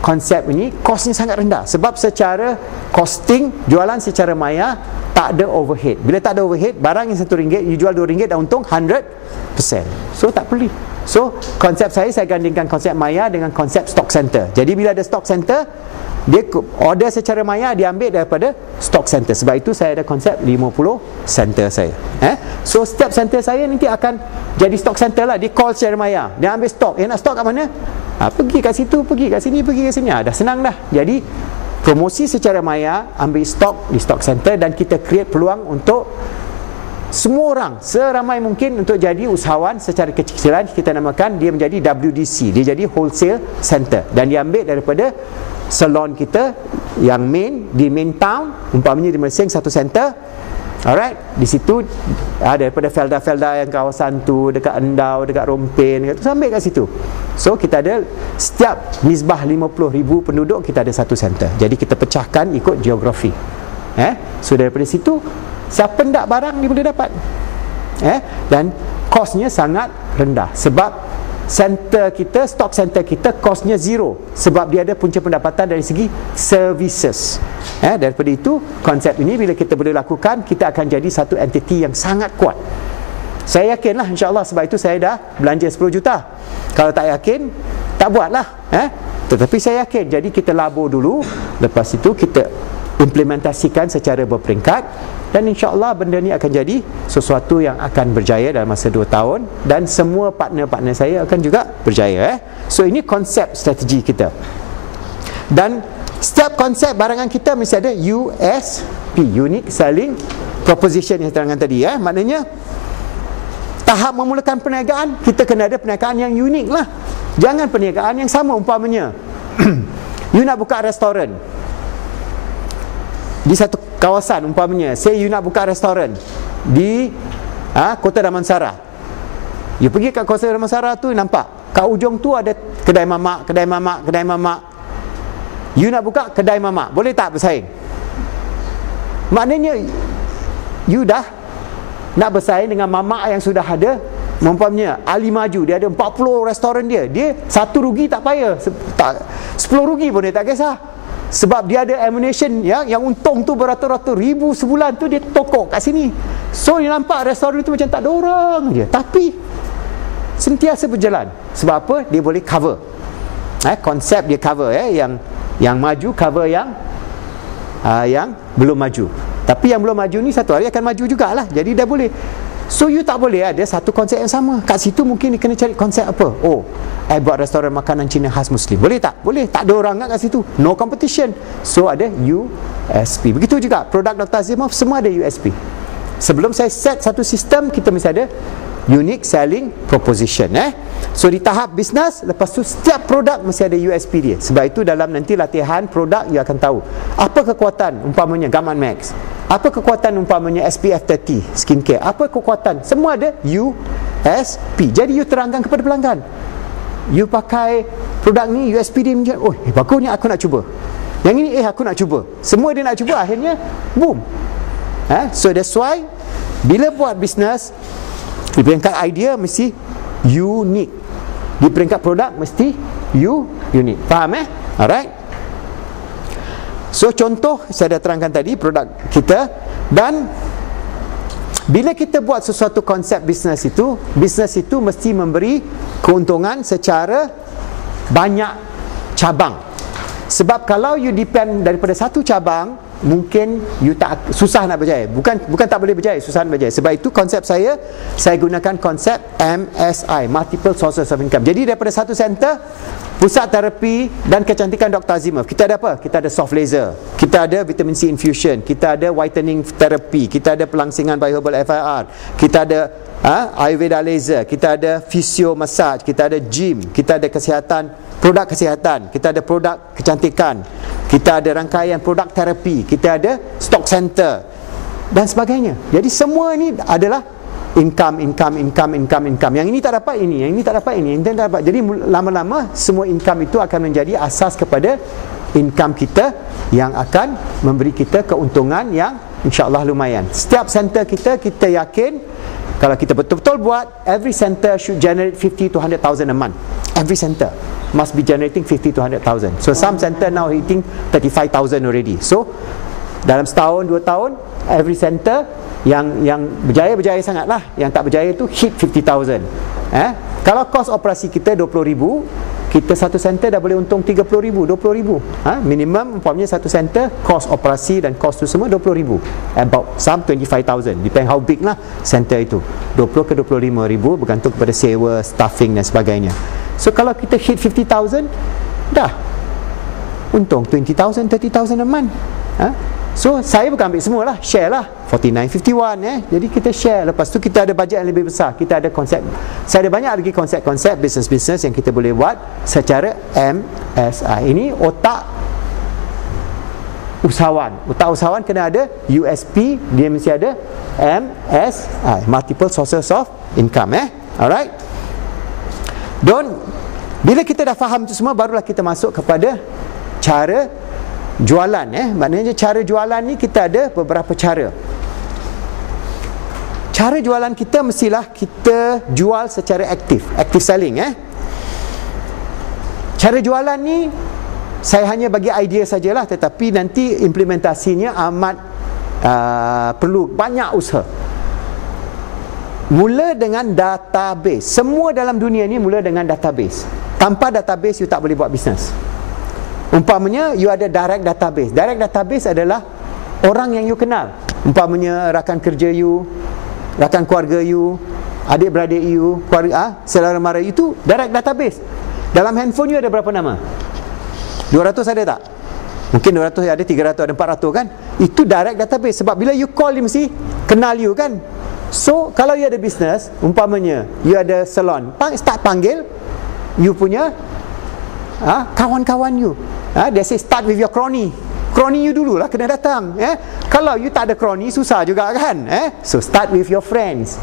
konsep ini kosnya sangat rendah. Sebab secara costing, jualan secara maya tak ada overhead. Bila tak ada overhead, barang yang RM1, you jual RM2 dan untung 100%. So tak perlu. So konsep saya gandingkan konsep maya dengan konsep stock center. Jadi bila ada stock center, dia order secara maya, dia ambil daripada stock center. Sebab itu saya ada konsep 50 center saya. So setiap center saya nanti akan jadi stock center lah. Dia call secara maya, dia ambil stok. Nak stok kat mana? Pergi kat situ, pergi kat sini, pergi kat sini. Dah senang dah. Jadi promosi secara maya, ambil stok di stock center, dan kita create peluang untuk semua orang seramai mungkin untuk jadi usahawan secara kecil-kecilan. Kita namakan dia menjadi WDC, dia jadi wholesale center, dan dia ambil daripada salon kita yang di main town, umpamanya di Mersing satu center. Alright, di situ daripada Felda yang kawasan tu, dekat Endau, dekat Rompin, dekat tu, sampai kat situ. So kita ada setiap nisbah 50,000 penduduk, kita ada satu center. Jadi kita pecahkan ikut geografi. So daripada situ, siapa nak barang dia boleh dapat. Dan kosnya sangat rendah. Sebab center kita, stock center kita, kosnya zero. Sebab dia ada punca pendapatan dari segi services. Daripada itu, konsep ini bila kita boleh lakukan, kita akan jadi satu entiti yang sangat kuat. Saya yakinlah, insyaAllah. Sebab itu saya dah belanja 10 juta. Kalau tak yakin, tak buatlah. Tetapi saya yakin. Jadi kita labur dulu, lepas itu kita implementasikan secara berperingkat, dan insyaAllah benda ni akan jadi sesuatu yang akan berjaya dalam masa 2 tahun, dan semua partner-partner saya akan juga berjaya. So ini konsep strategi kita. Dan setiap konsep barangan kita mesti ada USP, Unique Selling Proposition, yang saya terangkan tadi. Maknanya tahap memulakan perniagaan, kita kena ada perniagaan yang unik lah. Jangan perniagaan yang sama. Umpamanya you nak buka restoran di satu kawasan, umpamanya you nak buka restoran di Kota Damansara. You pergi kat Kota Damansara tu, nampak kat ujung tu ada kedai mamak. You nak buka kedai mamak, boleh tak bersaing? Maknanya you dah nak bersaing dengan mamak yang sudah ada. Umpamanya Ali Maju, dia ada 40 restoran dia satu rugi tak payah, 10 rugi pun dia tak kisah. Sebab dia ada ammunition yang untung tu beratus-ratus ribu sebulan tu, dia tokok kat sini. So dia nampak restoran tu macam tak ada orang je, tapi sentiasa berjalan. Sebab apa? Dia boleh cover. Konsep dia cover, yang maju cover yang belum maju. Tapi yang belum maju ni satu hari akan maju jugalah. Jadi dah boleh. So you tak boleh ada satu konsep yang sama. Kat situ mungkin dia kena cari konsep apa. I buat restoran makanan Cina khas Muslim. Boleh tak? Boleh. Tak ada orang kat situ. No competition. So ada USP. Begitu juga produk Dr. Azimov, semua ada USP. Sebelum saya set satu sistem, kita mesti ada unique selling proposition. So di tahap bisnes, lepas tu setiap produk mesti ada USP dia. Sebab itu dalam nanti latihan produk, you akan tahu apa kekuatan umpamanya Gaman Max, apa kekuatan umpamanya SPF 30 skincare, apa kekuatan, semua ada USP. Jadi you terangkan kepada pelanggan, you pakai produk ni, USP dia macam, oh bagusnya, aku nak cuba. Yang ini aku nak cuba. Semua dia nak cuba, akhirnya boom. So that's why bila buat bisnes, di peringkat idea mesti unik, di peringkat produk mesti unik. Faham Alright. So contoh saya dah terangkan tadi produk kita. Dan bila kita buat sesuatu konsep bisnes itu mesti memberi keuntungan secara banyak cabang. Sebab kalau you depend daripada satu cabang, mungkin you tak, susah nak berjaya. Bukan tak boleh berjaya, susah nak berjaya. Sebab itu konsep saya gunakan konsep MSI, Multiple Sources of Income. Jadi daripada satu center, pusat terapi dan kecantikan Dr. Azimov, kita ada apa? Kita ada soft laser, kita ada vitamin C infusion, kita ada whitening therapy, kita ada pelangsingan bioherbal FIR, kita ada Ayurveda laser, kita ada physio massage, kita ada gym, kita ada kesihatan, produk kesihatan, kita ada produk kecantikan, kita ada rangkaian produk terapi, kita ada stock center dan sebagainya. Jadi semua ini adalah income. Yang ini tak dapat ini, yang ini tak dapat ini, yang ini tak dapat. Jadi lama-lama semua income itu akan menjadi asas kepada income kita yang akan memberi kita keuntungan yang insya-Allah lumayan. Setiap center kita yakin kalau kita betul-betul buat, every center should generate 50 to 100,000 a month. Every center must be generating 50 to 100,000. So some center now hitting 35,000 already. So dalam setahun, 2 tahun, every center yang berjaya sangatlah. Yang tak berjaya tu hit 50,000. Kalau kos operasi kita 20,000, kita satu center dah boleh untung 30,000, 20,000. Minimum umpamanya satu center, kos operasi dan kos tu semua 20,000. About some 25,000. Depend how big lah center itu. 20 ke 25,000 bergantung kepada sewa, staffing dan sebagainya. So kalau kita hit 50,000, dah untung 20,000, 30,000 a month. So saya bukan ambil semua lah, share lah 49-51 Jadi kita share. Lepas tu kita ada bajet yang lebih besar, kita ada konsep. Saya ada banyak lagi konsep-konsep bisnes-bisnes yang kita boleh buat secara MSI. Ini otak usahawan. Otak usahawan kena ada USP, dia mesti ada MSI, Multiple Sources of Income. Alright. Bila kita dah faham itu semua, barulah kita masuk kepada cara jualan. Maknanya cara jualan ni kita ada beberapa cara. Cara jualan kita mestilah kita jual secara aktif, active selling. Cara jualan ni saya hanya bagi idea sajalah, tetapi nanti implementasinya amat perlu banyak usaha. Mula dengan database. Semua dalam dunia ni mula dengan database. Tanpa database you tak boleh buat bisnes. Umpamanya you ada direct database. Direct database adalah orang yang you kenal. Umpamanya rakan kerja you, rakan keluarga you, adik-beradik you, saudara mara you, itu direct database. Dalam handphone you ada berapa nama? 200 ada tak? Mungkin 200 ada, 300 ada, 400 kan? Itu direct database. Sebab bila you call dia mesti kenal you kan? So kalau you ada bisnes, umpamanya you ada salon, start panggil you punya kawan-kawan you. They say start with your crony. Crony you dululah kena datang. Kalau you tak ada crony, susah juga kan. So start with your friends.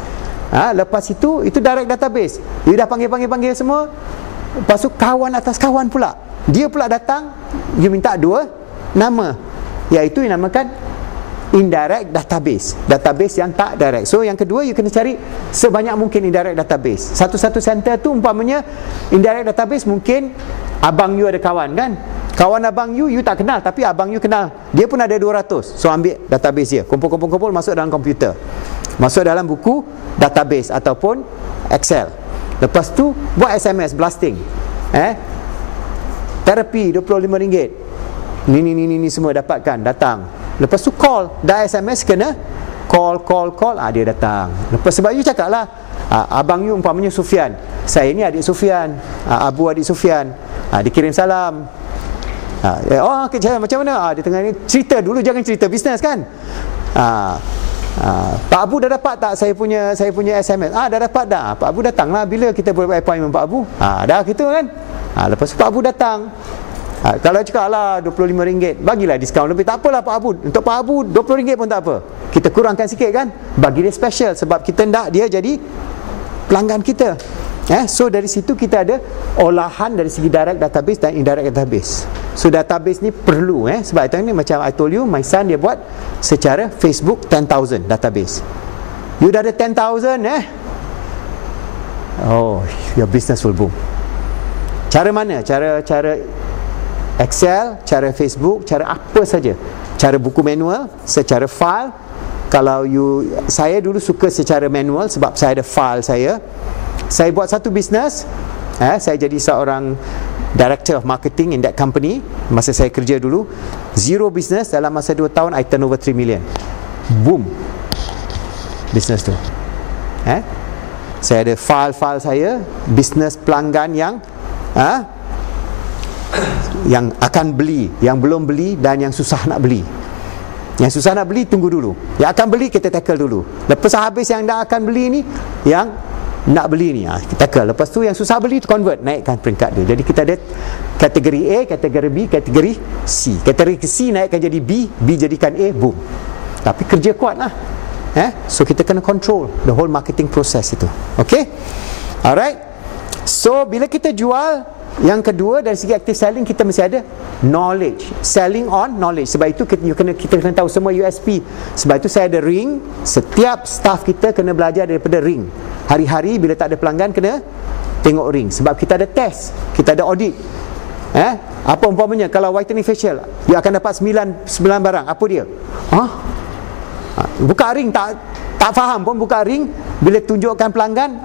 Lepas itu direct database. You dah panggil semua. Lepas tu kawan atas kawan pula. Dia pula datang, you minta 2 nama. Iaitu yang namakan indirect database. Database yang tak direct. So yang kedua, you kena cari sebanyak mungkin indirect database. Satu-satu center tu umpamanya indirect database, mungkin abang you ada kawan kan? Kawan abang you tak kenal, tapi abang you kenal. Dia pun ada 200. So ambil database dia, kumpul, masuk dalam komputer, masuk dalam buku database ataupun Excel. Lepas tu buat SMS blasting. Terapi RM25. Ni semua dapatkan, datang. Lepas tu call, dah SMS kena call, dia datang. Lepas sebab you cakap lah, abang you umpamanya Sufian, saya ni adik Sufian, Abu adik Sufian, dikirim salam. Macam mana? Dia tengah ni cerita dulu, jangan cerita bisnes kan. Pak Abu dah dapat tak saya punya SMS? Dah dapat dah. Pak Abu datanglah bila kita buat appointment Pak Abu. Dah gitu kan. Lepas tu Pak Abu datang. Kalau cakap lah RM25, bagilah diskaun lebih. Tak apalah Pak Abu. Untuk Pak Abu RM20 pun tak apa. Kita kurangkan sikit kan. Bagi dia special sebab kita nak dia jadi pelanggan kita. So dari situ kita ada olahan dari segi direct database dan indirect database. So database ni perlu sebab itu ni macam I told you, my son dia buat secara Facebook 10,000 database. You dah ada 10,000 your business will boom. Cara mana? Cara Excel, cara Facebook, cara apa saja. Cara buku manual, secara file. Kalau saya dulu suka secara manual sebab saya ada file saya. Saya buat satu bisnes, saya jadi seorang director of marketing in that company. Masa saya kerja dulu, zero business, dalam masa 2 tahun I turn over 3 million. Boom bisnes tu. Saya ada file-file saya, bisnes pelanggan yang akan beli, yang belum beli dan yang susah nak beli. Yang susah nak beli tunggu dulu. Yang akan beli kita tackle dulu. Lepas habis yang dah akan beli ni, yang nak beli ni kita tackle. Lepas tu yang susah beli tu convert, naikkan peringkat dia. Jadi kita ada kategori A, kategori B, kategori C. Kategori C naikkan jadi B, B jadikan A, boom. Tapi kerja kuat lah. So kita kena control the whole marketing process itu. Okay, alright. So bila kita jual, yang kedua dari segi active selling, kita mesti ada knowledge, selling on knowledge. Sebab itu kita kena tahu semua USP. Sebab itu saya ada ring. Setiap staff kita kena belajar daripada ring. Hari-hari bila tak ada pelanggan kena tengok ring. Sebab kita ada test, kita ada audit. Apa umpamanya kalau whitening facial, dia akan dapat 9 barang. Apa dia? Buka ring tak faham pun, buka ring. Bila tunjukkan pelanggan,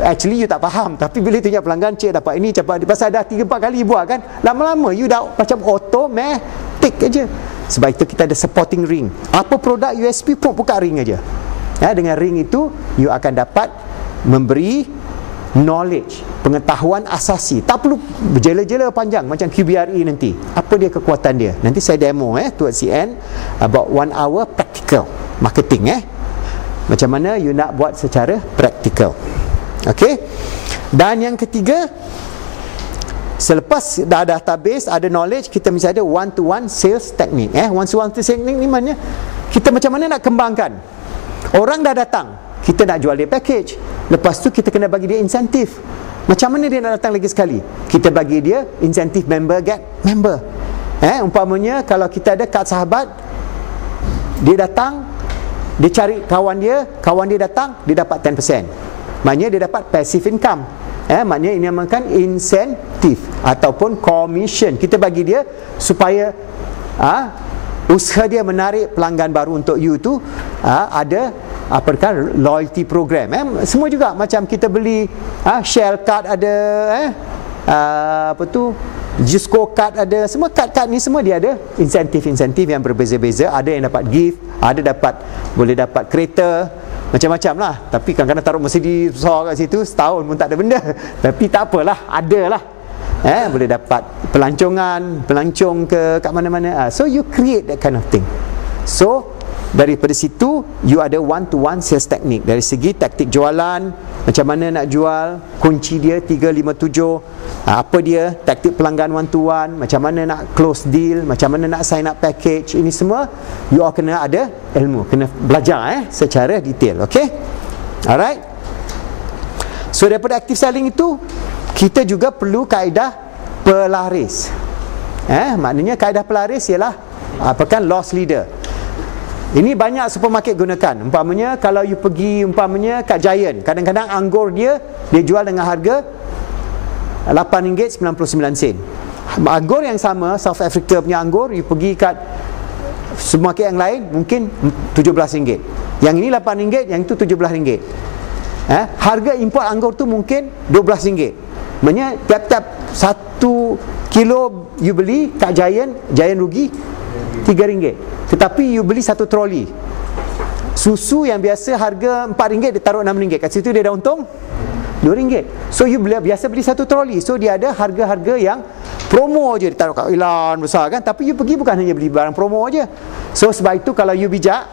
actually you tak faham. Tapi bila tunjuk pelanggan, cik dapat ini, cepat. Pasal dah 3-4 kali buat kan, lama-lama you dah macam automatic aja. Sebab itu kita ada supporting ring. Apa produk USP pun buka ring aja. Dengan ring itu you akan dapat memberi knowledge, pengetahuan asasi. Tak perlu berjela-jela panjang macam QBRE nanti. Apa dia kekuatan dia? Nanti saya demo towards the end about 1 hour practical marketing. Macam mana you nak buat secara praktikal. Okay. Dan yang ketiga, selepas dah ada database, ada knowledge, kita mesti ada one-to-one sales technique. One-to-one sales technique ni maknanya kita macam mana nak kembangkan. Orang dah datang, kita nak jual dia package. Lepas tu kita kena bagi dia insentif. Macam mana dia nak datang lagi sekali? Kita bagi dia insentif member get member. Umpamanya kalau kita ada kad sahabat, dia datang, dia cari kawan dia datang, dia dapat 10%. Maknanya dia dapat passive income. Maknanya ini namakan insentif ataupun commission. Kita bagi dia supaya usaha dia menarik pelanggan baru untuk you tu ada loyalty program. Semua juga macam kita beli Shell card ada, Jusco card ada. Semua kad-kad ni semua dia ada insentif-insentif yang berbeza-beza. Ada yang dapat gift, ada boleh dapat kereta, macam-macam lah. Tapi kadang-kadang taruh Mercedes besar kat situ, setahun pun tak ada benda. Tapi tak apalah, ada lah. Boleh dapat pelancong kat mana-mana. So you create that kind of thing. So daripada situ you ada one-to-one sales technique. Dari segi taktik jualan, macam mana nak jual, kunci dia 357, apa dia taktik pelanggan one-to-one, macam mana nak close deal, macam mana nak sign up package. Ini semua you all kena ada ilmu, kena belajar secara detail. Okay, alright. So daripada active selling itu, kita juga perlu kaedah pelaris. Maknanya kaedah pelaris ialah loss leader. Ini banyak supermarket gunakan. Umpamanya kalau you pergi kat Giant, kadang-kadang anggur dia jual dengan harga RM8.99. Anggur yang sama, South Africa punya anggur, you pergi kat supermarket yang lain mungkin RM17. Yang ini RM8, yang itu RM17. Harga import anggur tu mungkin RM12. Maksudnya tiap-tiap 1 kilo you beli kat Giant rugi RM3. Tetapi you beli 1 troli susu yang biasa harga RM4, dia taruh RM6. Kat situ dia dah untung RM2. So you biasa beli 1 troli. So dia ada harga-harga yang promo je, dia taruh kat iklan besar kan. Tapi you pergi bukan hanya beli barang promo je. So sebab itu kalau you bijak,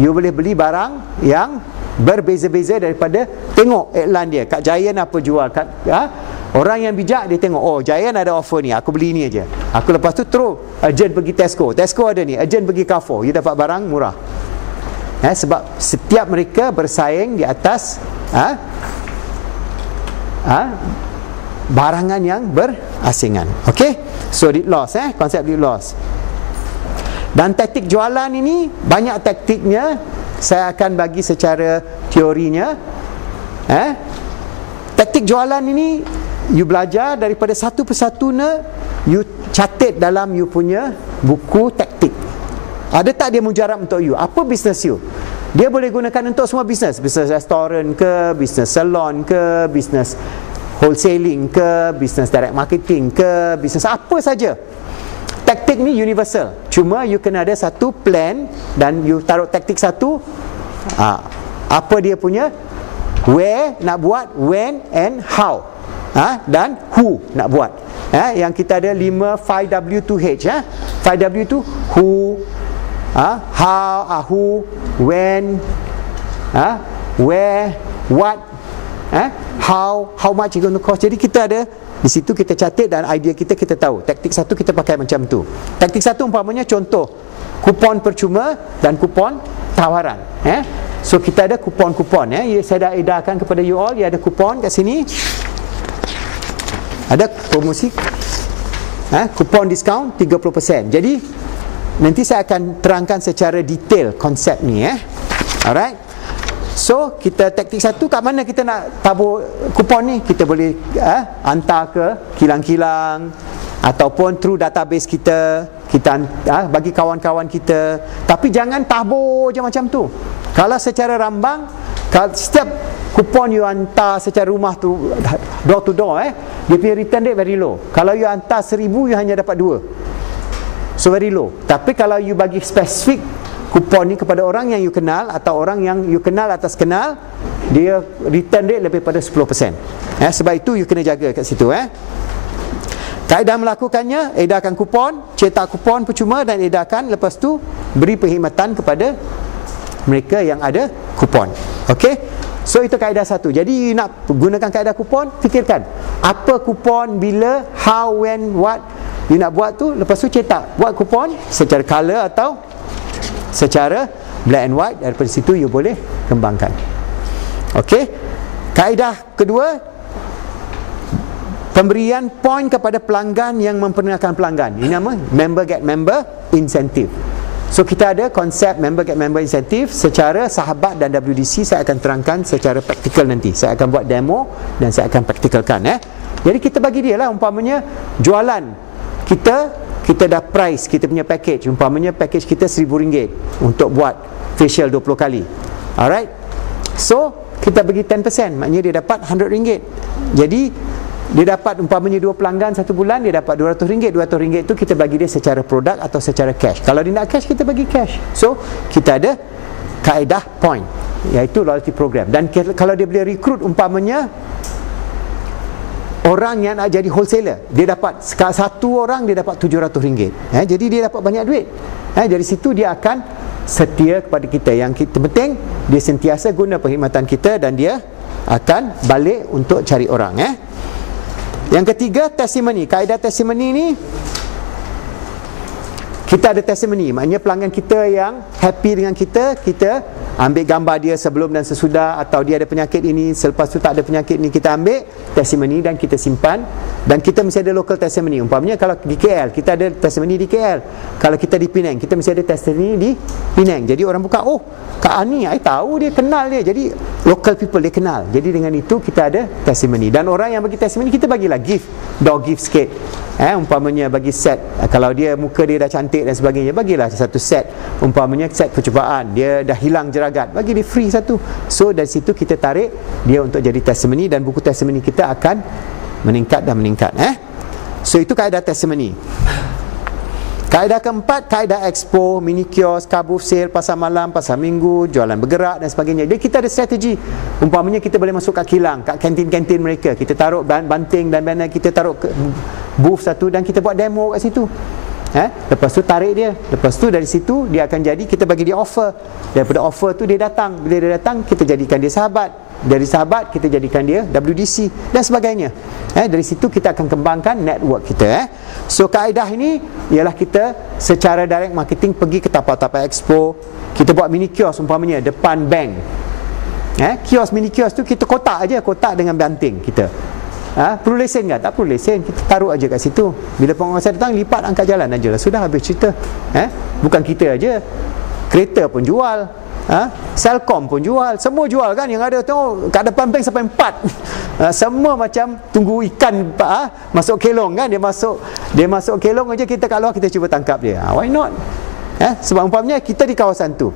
you boleh beli barang yang berbeza-beza daripada tengok iklan dia. Kat Giant apa jual, orang yang bijak dia tengok, oh Giant ada offer ni, aku beli ni aja. Aku lepas tu terus urgent pergi Tesco ada ni, urgent pergi Carrefour, you dapat barang murah. Sebab setiap mereka bersaing di atas barangan yang berasingan. Okey, so lead loss, konsep lead loss. Dan taktik jualan ini banyak taktiknya, saya akan bagi secara teorinya. Taktik jualan ini you belajar daripada satu persatunya, you catat dalam you punya buku taktik. Ada tak dia mujarab untuk you? Apa bisnes you? Dia boleh gunakan untuk semua bisnes. Bisnes restoran ke, bisnes salon ke, bisnes wholesaling ke, bisnes direct marketing ke, bisnes apa saja. Taktik ni universal. Cuma you kena ada satu plan dan you taruh taktik satu. Apa dia punya? Where nak buat, when and how. Dan who nak buat. Yang kita ada 5W2H. 5W tu who, how, who, when, where, what, how much it's going to cost. Jadi kita ada di situ, kita catat dan idea kita tahu. Taktik satu kita pakai macam tu. Taktik satu umpamanya contoh kupon percuma dan kupon tawaran. So kita ada kupon-kupon. Saya dah edarkan kepada you all. Dia ada kupon kat sini. Ada promosi, kupon diskaun 30%. Jadi nanti saya akan terangkan secara detail konsep ni. Alright. So kita taktik satu, kat mana kita nak tabur kupon ni? Kita boleh hantar ke kilang-kilang ataupun through database kita bagi kawan-kawan kita. Tapi jangan tabur je macam tu. Kalau secara rambang, setiap kupon you hantar secara rumah tu, door to door, dia punya return rate very low. Kalau you hantar 1000, you hanya dapat 2. So very low. Tapi kalau you bagi spesifik kupon ni kepada orang yang you kenal atau orang yang you kenal atas kenal, dia return rate lebih pada 10%. Sebab itu you kena jaga kat situ. Kaedah melakukannya, edarkan kupon, cetak kupon percuma dan edarkan. Lepas tu beri perkhidmatan kepada mereka yang ada kupon. Okey, so itu kaedah satu. Jadi you nak gunakan kaedah kupon, fikirkan apa kupon, bila, how, when, what you nak buat tu. Lepas tu cetak, buat kupon secara color atau secara black and white. Daripada situ you boleh kembangkan. Okey, kaedah kedua, pemberian poin kepada pelanggan yang memperkenalkan pelanggan. Ini nama member get member incentive. So kita ada konsep member get member incentive secara sahabat dan WDC. Saya akan terangkan secara praktikal nanti. Saya akan buat demo dan saya akan praktikalkan. Jadi kita bagi dia lah, umpamanya jualan kita dah price kita punya package. Umpamanya package kita RM1,000 untuk buat facial 20 kali. Alright. So kita bagi 10%, maknanya dia dapat RM100. Jadi dia dapat umpamanya 2 pelanggan satu bulan, dia dapat RM200. RM200 tu kita bagi dia secara produk atau secara cash. Kalau dia nak cash, kita bagi cash. So kita ada kaedah point, iaitu loyalty program. Dan kalau dia boleh recruit umpamanya orang yang nak jadi wholesaler, dia dapat satu orang dia dapat RM700. Jadi dia dapat banyak duit. Dari situ dia akan setia kepada kita. Yang kita penting dia sentiasa guna perkhidmatan kita dan dia akan balik untuk cari orang. Yang ketiga, testimoni. Kaedah testimoni ni, kita ada testimoni, maknanya pelanggan kita yang happy dengan kita ambil gambar dia sebelum dan sesudah, atau dia ada penyakit ini, selepas tu tak ada penyakit ni, kita ambil testimoni dan kita simpan. Dan kita mesti ada local testimoni. Umpamanya kalau di KL, kita ada testimoni di KL. Kalau kita di Penang, kita mesti ada testimoni di Penang. Jadi orang buka, oh Kak Ani, I tahu dia, kenal dia. Jadi local people dia kenal. Jadi dengan itu kita ada testimoni. Dan orang yang bagi testimoni, kita bagilah gift, door gift sikit. Umpamanya bagi set, kalau dia muka dia dah cantik dan sebagainya, bagilah satu set. Umpamanya set percubaan, dia dah hilang jeragat, bagi dia free satu. So dari situ kita tarik dia untuk jadi testimoni, dan buku testimoni kita akan meningkat dan meningkat. So itu kaedah testimoni. Kaedah keempat, kaedah expo, mini kios, car booth sale, pasar malam, pasar minggu, jualan bergerak dan sebagainya. Jadi kita ada strategi. Umpamanya kita boleh masuk kat kilang, kat kantin-kantin mereka, kita taruh banting dan banner, kita taruh ke booth satu dan kita buat demo kat situ. Lepas tu tarik dia. Lepas tu dari situ dia akan jadi, kita bagi dia offer. Daripada offer tu dia datang. Bila dia datang, kita jadikan dia sahabat. Dari sahabat kita jadikan dia WDC dan sebagainya. Dari situ kita akan kembangkan network kita. So kaedah ini ialah kita secara direct marketing pergi ke tapak-tapak expo. Kita buat mini kios umpamanya depan bank. Kios mini kios tu kita kotak aja, kotak dengan banting kita. Perlu lesen kan? Tak perlu lesen, kita taruh aja kat situ. Bila penguasa datang, lipat angkat jalan aja lah. Sudah habis cerita. Bukan kita aja, kereta pun jual, Selcom pun jual, semua jual kan. Yang ada tengok kat depan bank sampai 4. Semua macam tunggu ikan masuk kelong kan. Dia masuk kelong aja, kita kat luar kita cuba tangkap dia. Why not? Sebab umpamanya kita di kawasan tu,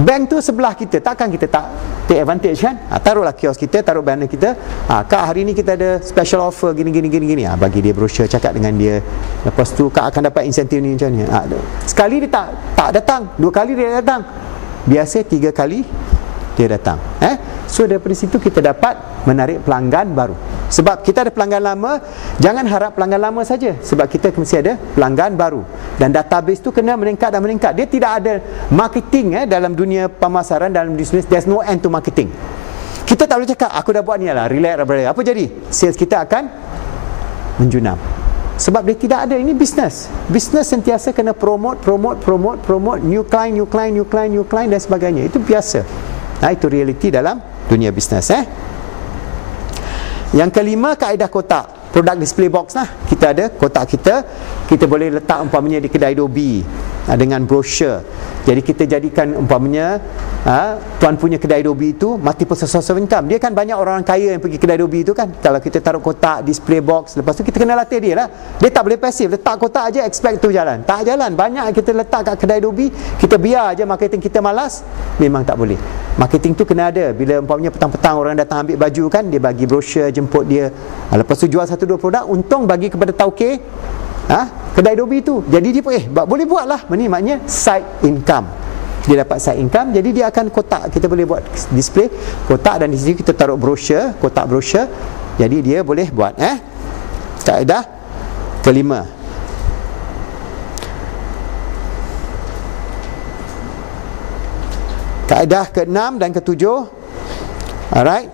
bank tu sebelah kita, takkan kita tak take advantage kan? Taruhlah kios kita, taruh banner kita. Kak, hari ni kita ada special offer gini. Bagi dia brochure, cakap dengan dia. Lepas tu kak akan dapat insentif ni macam ni. Sekali dia tak datang, 2 kali dia datang. Biasa 3 kali dia datang. So daripada situ kita dapat menarik pelanggan baru. Sebab kita ada pelanggan lama, jangan harap pelanggan lama saja. Sebab kita mesti ada pelanggan baru. Dan database tu kena meningkat dan meningkat. Dia tidak ada marketing dalam dunia pemasaran, dalam bisnes. There's no end to marketing. Kita tak boleh cakap, aku dah buat ni lah, relax. Apa jadi? Sales kita akan menjunam. Sebab dia tidak ada, ini bisnes. Bisnes sentiasa kena promote, new client dan sebagainya. Itu biasa. Itu realiti dalam dunia bisnes. Yang kelima, kaedah kotak. Product display box lah. Kita ada kotak kita boleh letak umpamanya di kedai Dobi dengan brochure. Jadi kita jadikan umpamanya tuan punya kedai Dobi itu multiple source of income. Dia kan banyak orang kaya yang pergi kedai Dobi itu kan. Kalau kita taruh kotak, display box, lepas tu kita kena latih dia lah. Dia tak boleh pasif, letak kotak aja expect tu jalan. Tak jalan. Banyak kita letak kat kedai Dobi, kita biar aja marketing kita malas, memang tak boleh. Marketing tu kena ada. Bila umpamanya petang-petang orang datang ambil baju kan, dia bagi brochure, jemput dia. Lepas tu jual 1-2 produk, untung bagi kepada tauke kedai Dobi tu. Jadi dia pun boleh buat lah. Ini maknanya side income. Dia dapat side income, jadi dia akan kotak. Kita boleh buat display kotak dan di sini kita taruh brochure, kotak brochure. Jadi dia boleh buat. Kaedah kelima. Kaedah ke-6 dan ke-7. Alright.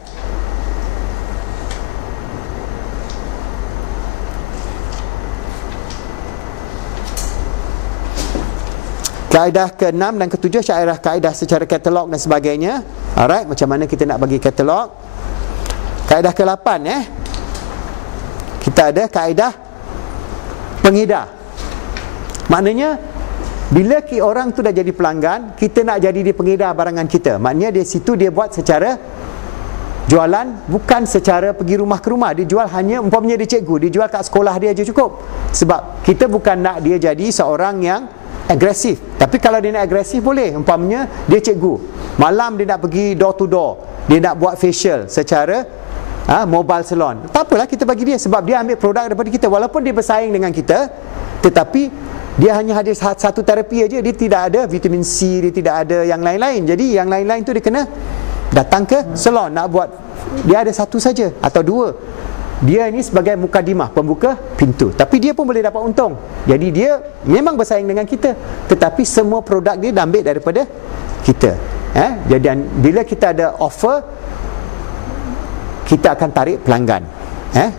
Kaedah ke-6 dan ke-7 ialah kaedah secara katalog dan sebagainya. Alright, macam mana kita nak bagi katalog. Kaedah ke-8 kita ada kaedah pengedar. Maknanya bila orang tu dah jadi pelanggan, kita nak jadi dia pengedar barangan kita. Maknanya di situ dia buat secara jualan, bukan secara pergi rumah ke rumah. Dia jual hanya umpamanya dia cikgu, dia jual kat sekolah dia aja cukup. Sebab kita bukan nak dia jadi seorang yang agresif. Tapi kalau dia nak agresif boleh. Umpamanya dia cikgu, malam dia nak pergi door to door, dia nak buat facial secara mobile salon. Tak apalah, kita bagi dia. Sebab dia ambil produk daripada kita. Walaupun dia bersaing dengan kita, tetapi dia hanya ada satu terapi aja. Dia tidak ada vitamin C, dia tidak ada yang lain-lain. Jadi yang lain-lain tu dia kena datang ke salon nak buat. Dia ada satu saja atau 2. Dia ini sebagai mukadimah, pembuka pintu. Tapi dia pun boleh dapat untung. Jadi dia memang bersaing dengan kita, tetapi semua produk dia dah ambil daripada kita. Jadi bila kita ada offer, kita akan tarik pelanggan.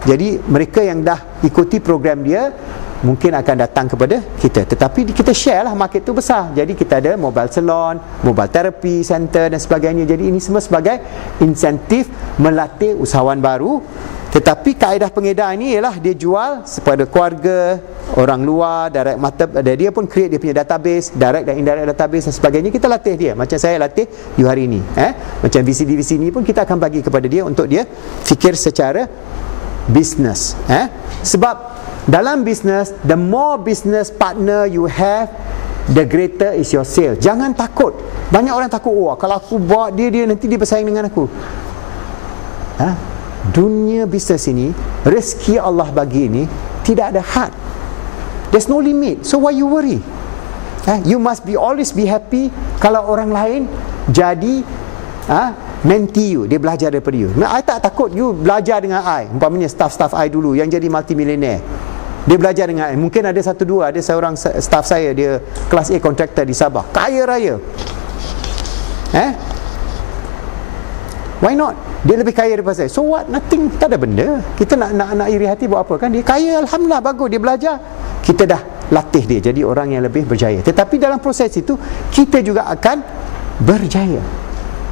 Jadi mereka yang dah ikuti program dia mungkin akan datang kepada kita. Tetapi kita share lah, market tu besar. Jadi kita ada mobile salon, mobile therapy center dan sebagainya. Jadi ini semua sebagai insentif melatih usahawan baru. Tetapi kaedah pengedar ini ialah dia jual kepada keluarga, orang luar, direct dia pun create dia punya database, direct dan indirect database dan sebagainya. Kita latih dia. Macam saya latih you hari ini. Macam VCD ni pun kita akan bagi kepada dia untuk dia fikir secara business. Sebab dalam business, the more business partner you have, the greater is your sale. Jangan takut. Banyak orang takut, kalau aku buat dia nanti dia bersaing dengan aku. Dunia bisnes ini, rezeki Allah bagi ini tidak ada had. There's no limit. So why you worry? You must always be happy kalau orang lain jadi mentee you, dia belajar daripada you. I tak takut you belajar dengan I. Umpamanya staff I dulu yang jadi multimillionaire. Dia belajar dengan, mungkin ada satu dua, ada seorang staff saya, dia kelas A kontraktor di Sabah, kaya raya. Why not? Dia lebih kaya daripada saya. So what? Nothing. Tak ada benda. Kita nak iri hati buat apa kan? Dia kaya, alhamdulillah, bagus. Dia belajar. Kita dah latih dia jadi orang yang lebih berjaya. Tetapi dalam proses itu, kita juga akan berjaya.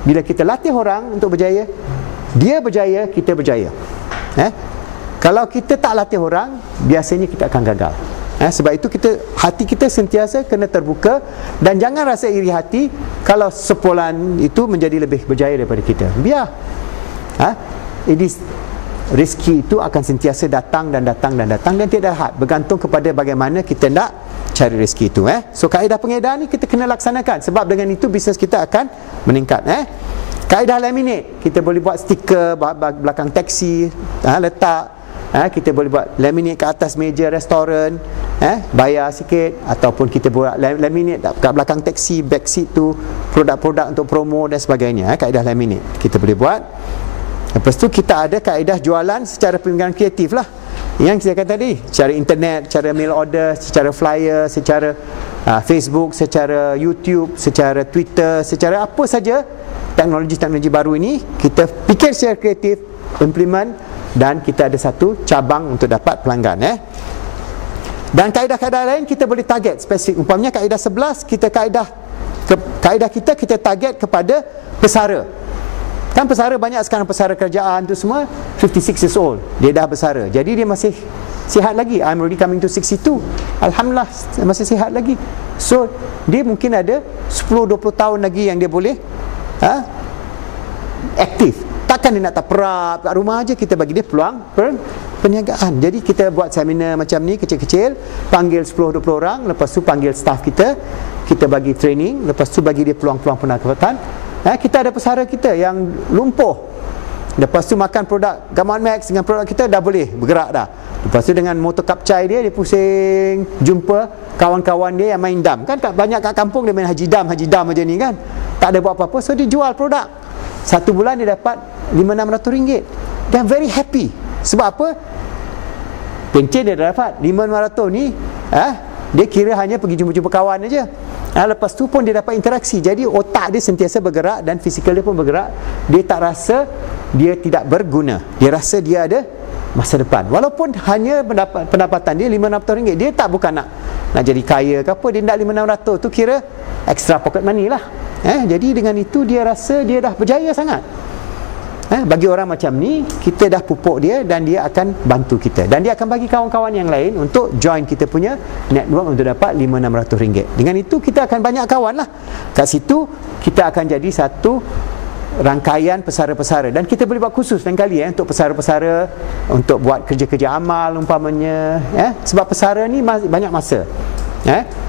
Bila kita latih orang untuk berjaya, dia berjaya, kita berjaya. Kalau kita tak latih orang, biasanya kita akan gagal. Sebab itu hati kita sentiasa kena terbuka, dan jangan rasa iri hati kalau sepolan itu menjadi lebih berjaya daripada kita. Biar. Rezeki itu akan sentiasa datang dan datang dan datang, dan tidak had, bergantung kepada bagaimana kita nak cari rezeki itu. So kaedah pengedaran ni kita kena laksanakan, sebab dengan itu bisnes kita akan meningkat. Kaedah laminate, kita boleh buat stiker belakang taksi, letak. Kita boleh buat laminate ke atas meja restoran, bayar sikit, ataupun kita buat laminate kat belakang taksi, back seat tu, produk-produk untuk promo dan sebagainya. Kaedah laminate kita boleh buat. Lepas tu kita ada kaedah jualan secara pemikiran kreatif lah, yang saya kata tadi, secara internet, secara mail order, secara flyer, secara Facebook, secara YouTube, secara Twitter, secara apa saja teknologi-teknologi baru ini, kita fikir secara kreatif, implement, dan kita ada satu cabang untuk dapat pelanggan. Dan kaedah-kaedah lain kita boleh target spesifik. Umpamanya kaedah 11, kaedah kita target kepada pesara. Kan pesara banyak sekarang, pesara kerajaan tu semua 56 years old, dia dah bersara, jadi dia masih sihat lagi. I'm already coming to 62, alhamdulillah masih sihat lagi. So dia mungkin ada 10-20 tahun lagi yang dia boleh aktif. Takkan dia nak terperap kat rumah aja, kita bagi dia peluang perniagaan. Jadi kita buat seminar macam ni kecil-kecil, panggil 10-20 orang, lepas tu panggil staff kita bagi training, lepas tu bagi dia peluang-peluang pendapatan. Kita ada pesara kita yang lumpuh, lepas tu makan produk Gamat Max dengan produk kita dah boleh bergerak dah. Lepas tu dengan motor kapcai dia pusing jumpa kawan-kawan dia yang main dam. Kan banyak kat kampung dia main haji dam aja ni kan, tak ada buat apa-apa. So dia jual produk, satu bulan dia dapat RM500-600. Dia very happy. Sebab apa? Pencen dia dah dapat RM500 ni, dia kira hanya pergi jumpa-jumpa kawan aja. Lepas tu pun dia dapat interaksi. Jadi otak dia sentiasa bergerak dan fizikal dia pun bergerak. Dia tak rasa dia tidak berguna, dia rasa dia ada masa depan. Walaupun hanya pendapatan dia RM500, dia tak bukan nak jadi kaya ke apa. Dia nak RM500 tu kira extra pocket money lah. Jadi dengan itu dia rasa dia dah berjaya sangat. Bagi orang macam ni, kita dah pupuk dia dan dia akan bantu kita, dan dia akan bagi kawan-kawan yang lain untuk join kita punya network untuk dapat RM500-600. Dengan itu kita akan banyak kawan lah. Kat situ kita akan jadi satu rangkaian pesara-pesara, dan kita boleh buat khusus lain kali untuk pesara-pesara untuk buat kerja-kerja amal umpamanya, sebab pesara ni banyak masa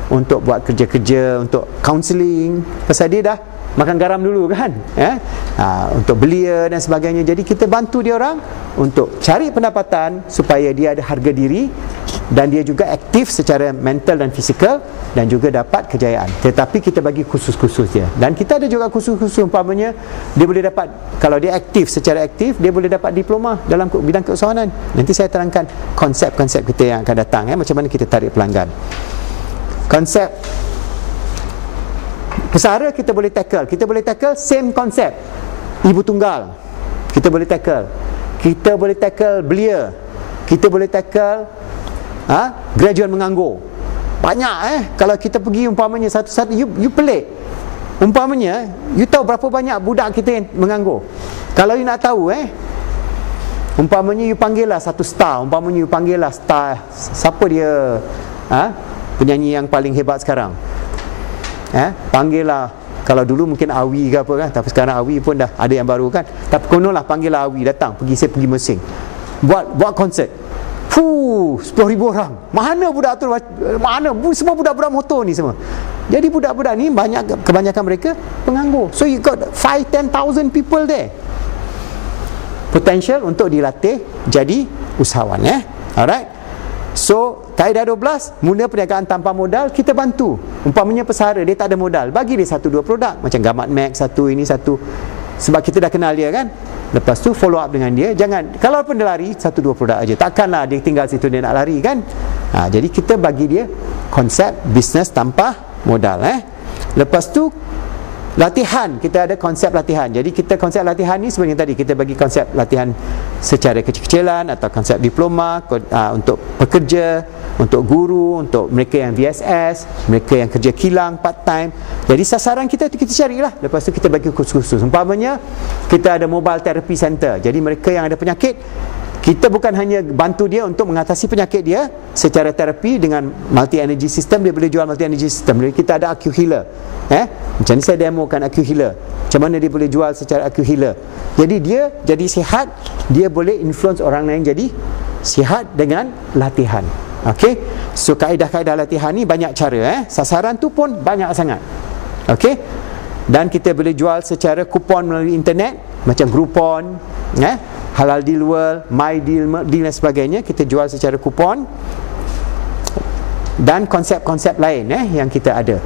untuk buat kerja-kerja, untuk counselling, pasal dia dah makan garam dulu kan, untuk belia dan sebagainya. Jadi kita bantu dia orang untuk cari pendapatan supaya dia ada harga diri, dan dia juga aktif secara mental dan fizikal, dan juga dapat kejayaan. Tetapi kita bagi khusus-khusus dia, dan kita ada juga khusus-khusus umpamanya dia boleh dapat, kalau dia aktif secara aktif, dia boleh dapat diploma dalam bidang keusahawanan. Nanti saya terangkan konsep-konsep kita yang akan datang, macam mana kita tarik pelanggan. Konsep pesara kita boleh tackle same konsep. Ibu tunggal kita boleh tackle belia, kita boleh tackle graduan menganggur. Banyak kalau kita pergi umpamanya satu-satu, you pelik. Umpamanya you tahu berapa banyak budak kita yang menganggur. Kalau you nak tahu umpamanya you panggil lah satu star, umpamanya you panggil lah star, siapa dia penyanyi yang paling hebat sekarang, panggil lah, kalau dulu mungkin Awi ke apa kan, tapi sekarang Awi pun dah ada yang baru kan, tapi konon lah panggil lah Awi datang, saya pergi Mersing buat konsert, 10,000 orang. Mana budak tu, mana semua budak-budak motor ni semua. Jadi budak-budak ni kebanyakan mereka penganggur. So you got 5-10,000 people there, potential untuk dilatih jadi usahawan. Alright. So kaedah 12, mula perniagaan tanpa modal, kita bantu. Umpamanya pesara dia tak ada modal, bagi dia 1-2 produk, macam Gamat Max satu, ini satu, sebab kita dah kenal dia kan. Lepas tu follow up dengan dia. Jangan, kalaupun dia lari 1-2 produk aja, takkanlah dia tinggal situ dia nak lari kan. Jadi kita bagi dia konsep bisnes tanpa modal. Lepas tu latihan, kita ada konsep latihan. Jadi kita konsep latihan ni sebenarnya tadi kita bagi konsep latihan secara kecil-kecilan atau konsep diploma untuk pekerja, untuk guru, untuk mereka yang VSS, mereka yang kerja kilang part time. Jadi sasaran kita carilah. Lepas tu kita bagi khusus-khusus. Umpamanya kita ada mobile therapy center. Jadi mereka yang ada penyakit, kita bukan hanya bantu dia untuk mengatasi penyakit dia secara terapi dengan multi energy system. Dia boleh jual multi energy system. Jadi kita ada AQ Healer. Macam ni saya demokan AQ Healer. Macam mana dia boleh jual secara AQ Healer. Jadi dia jadi sihat, dia boleh influence orang lain jadi sihat dengan latihan. Okey. So kaedah-kaedah latihan ni banyak cara. Sasaran tu pun banyak sangat. Okey. Dan kita boleh jual secara kupon melalui internet macam Groupon, Halal Deal World, My Deal dan sebagainya. Kita jual secara kupon. Dan konsep-konsep lain yang kita ada.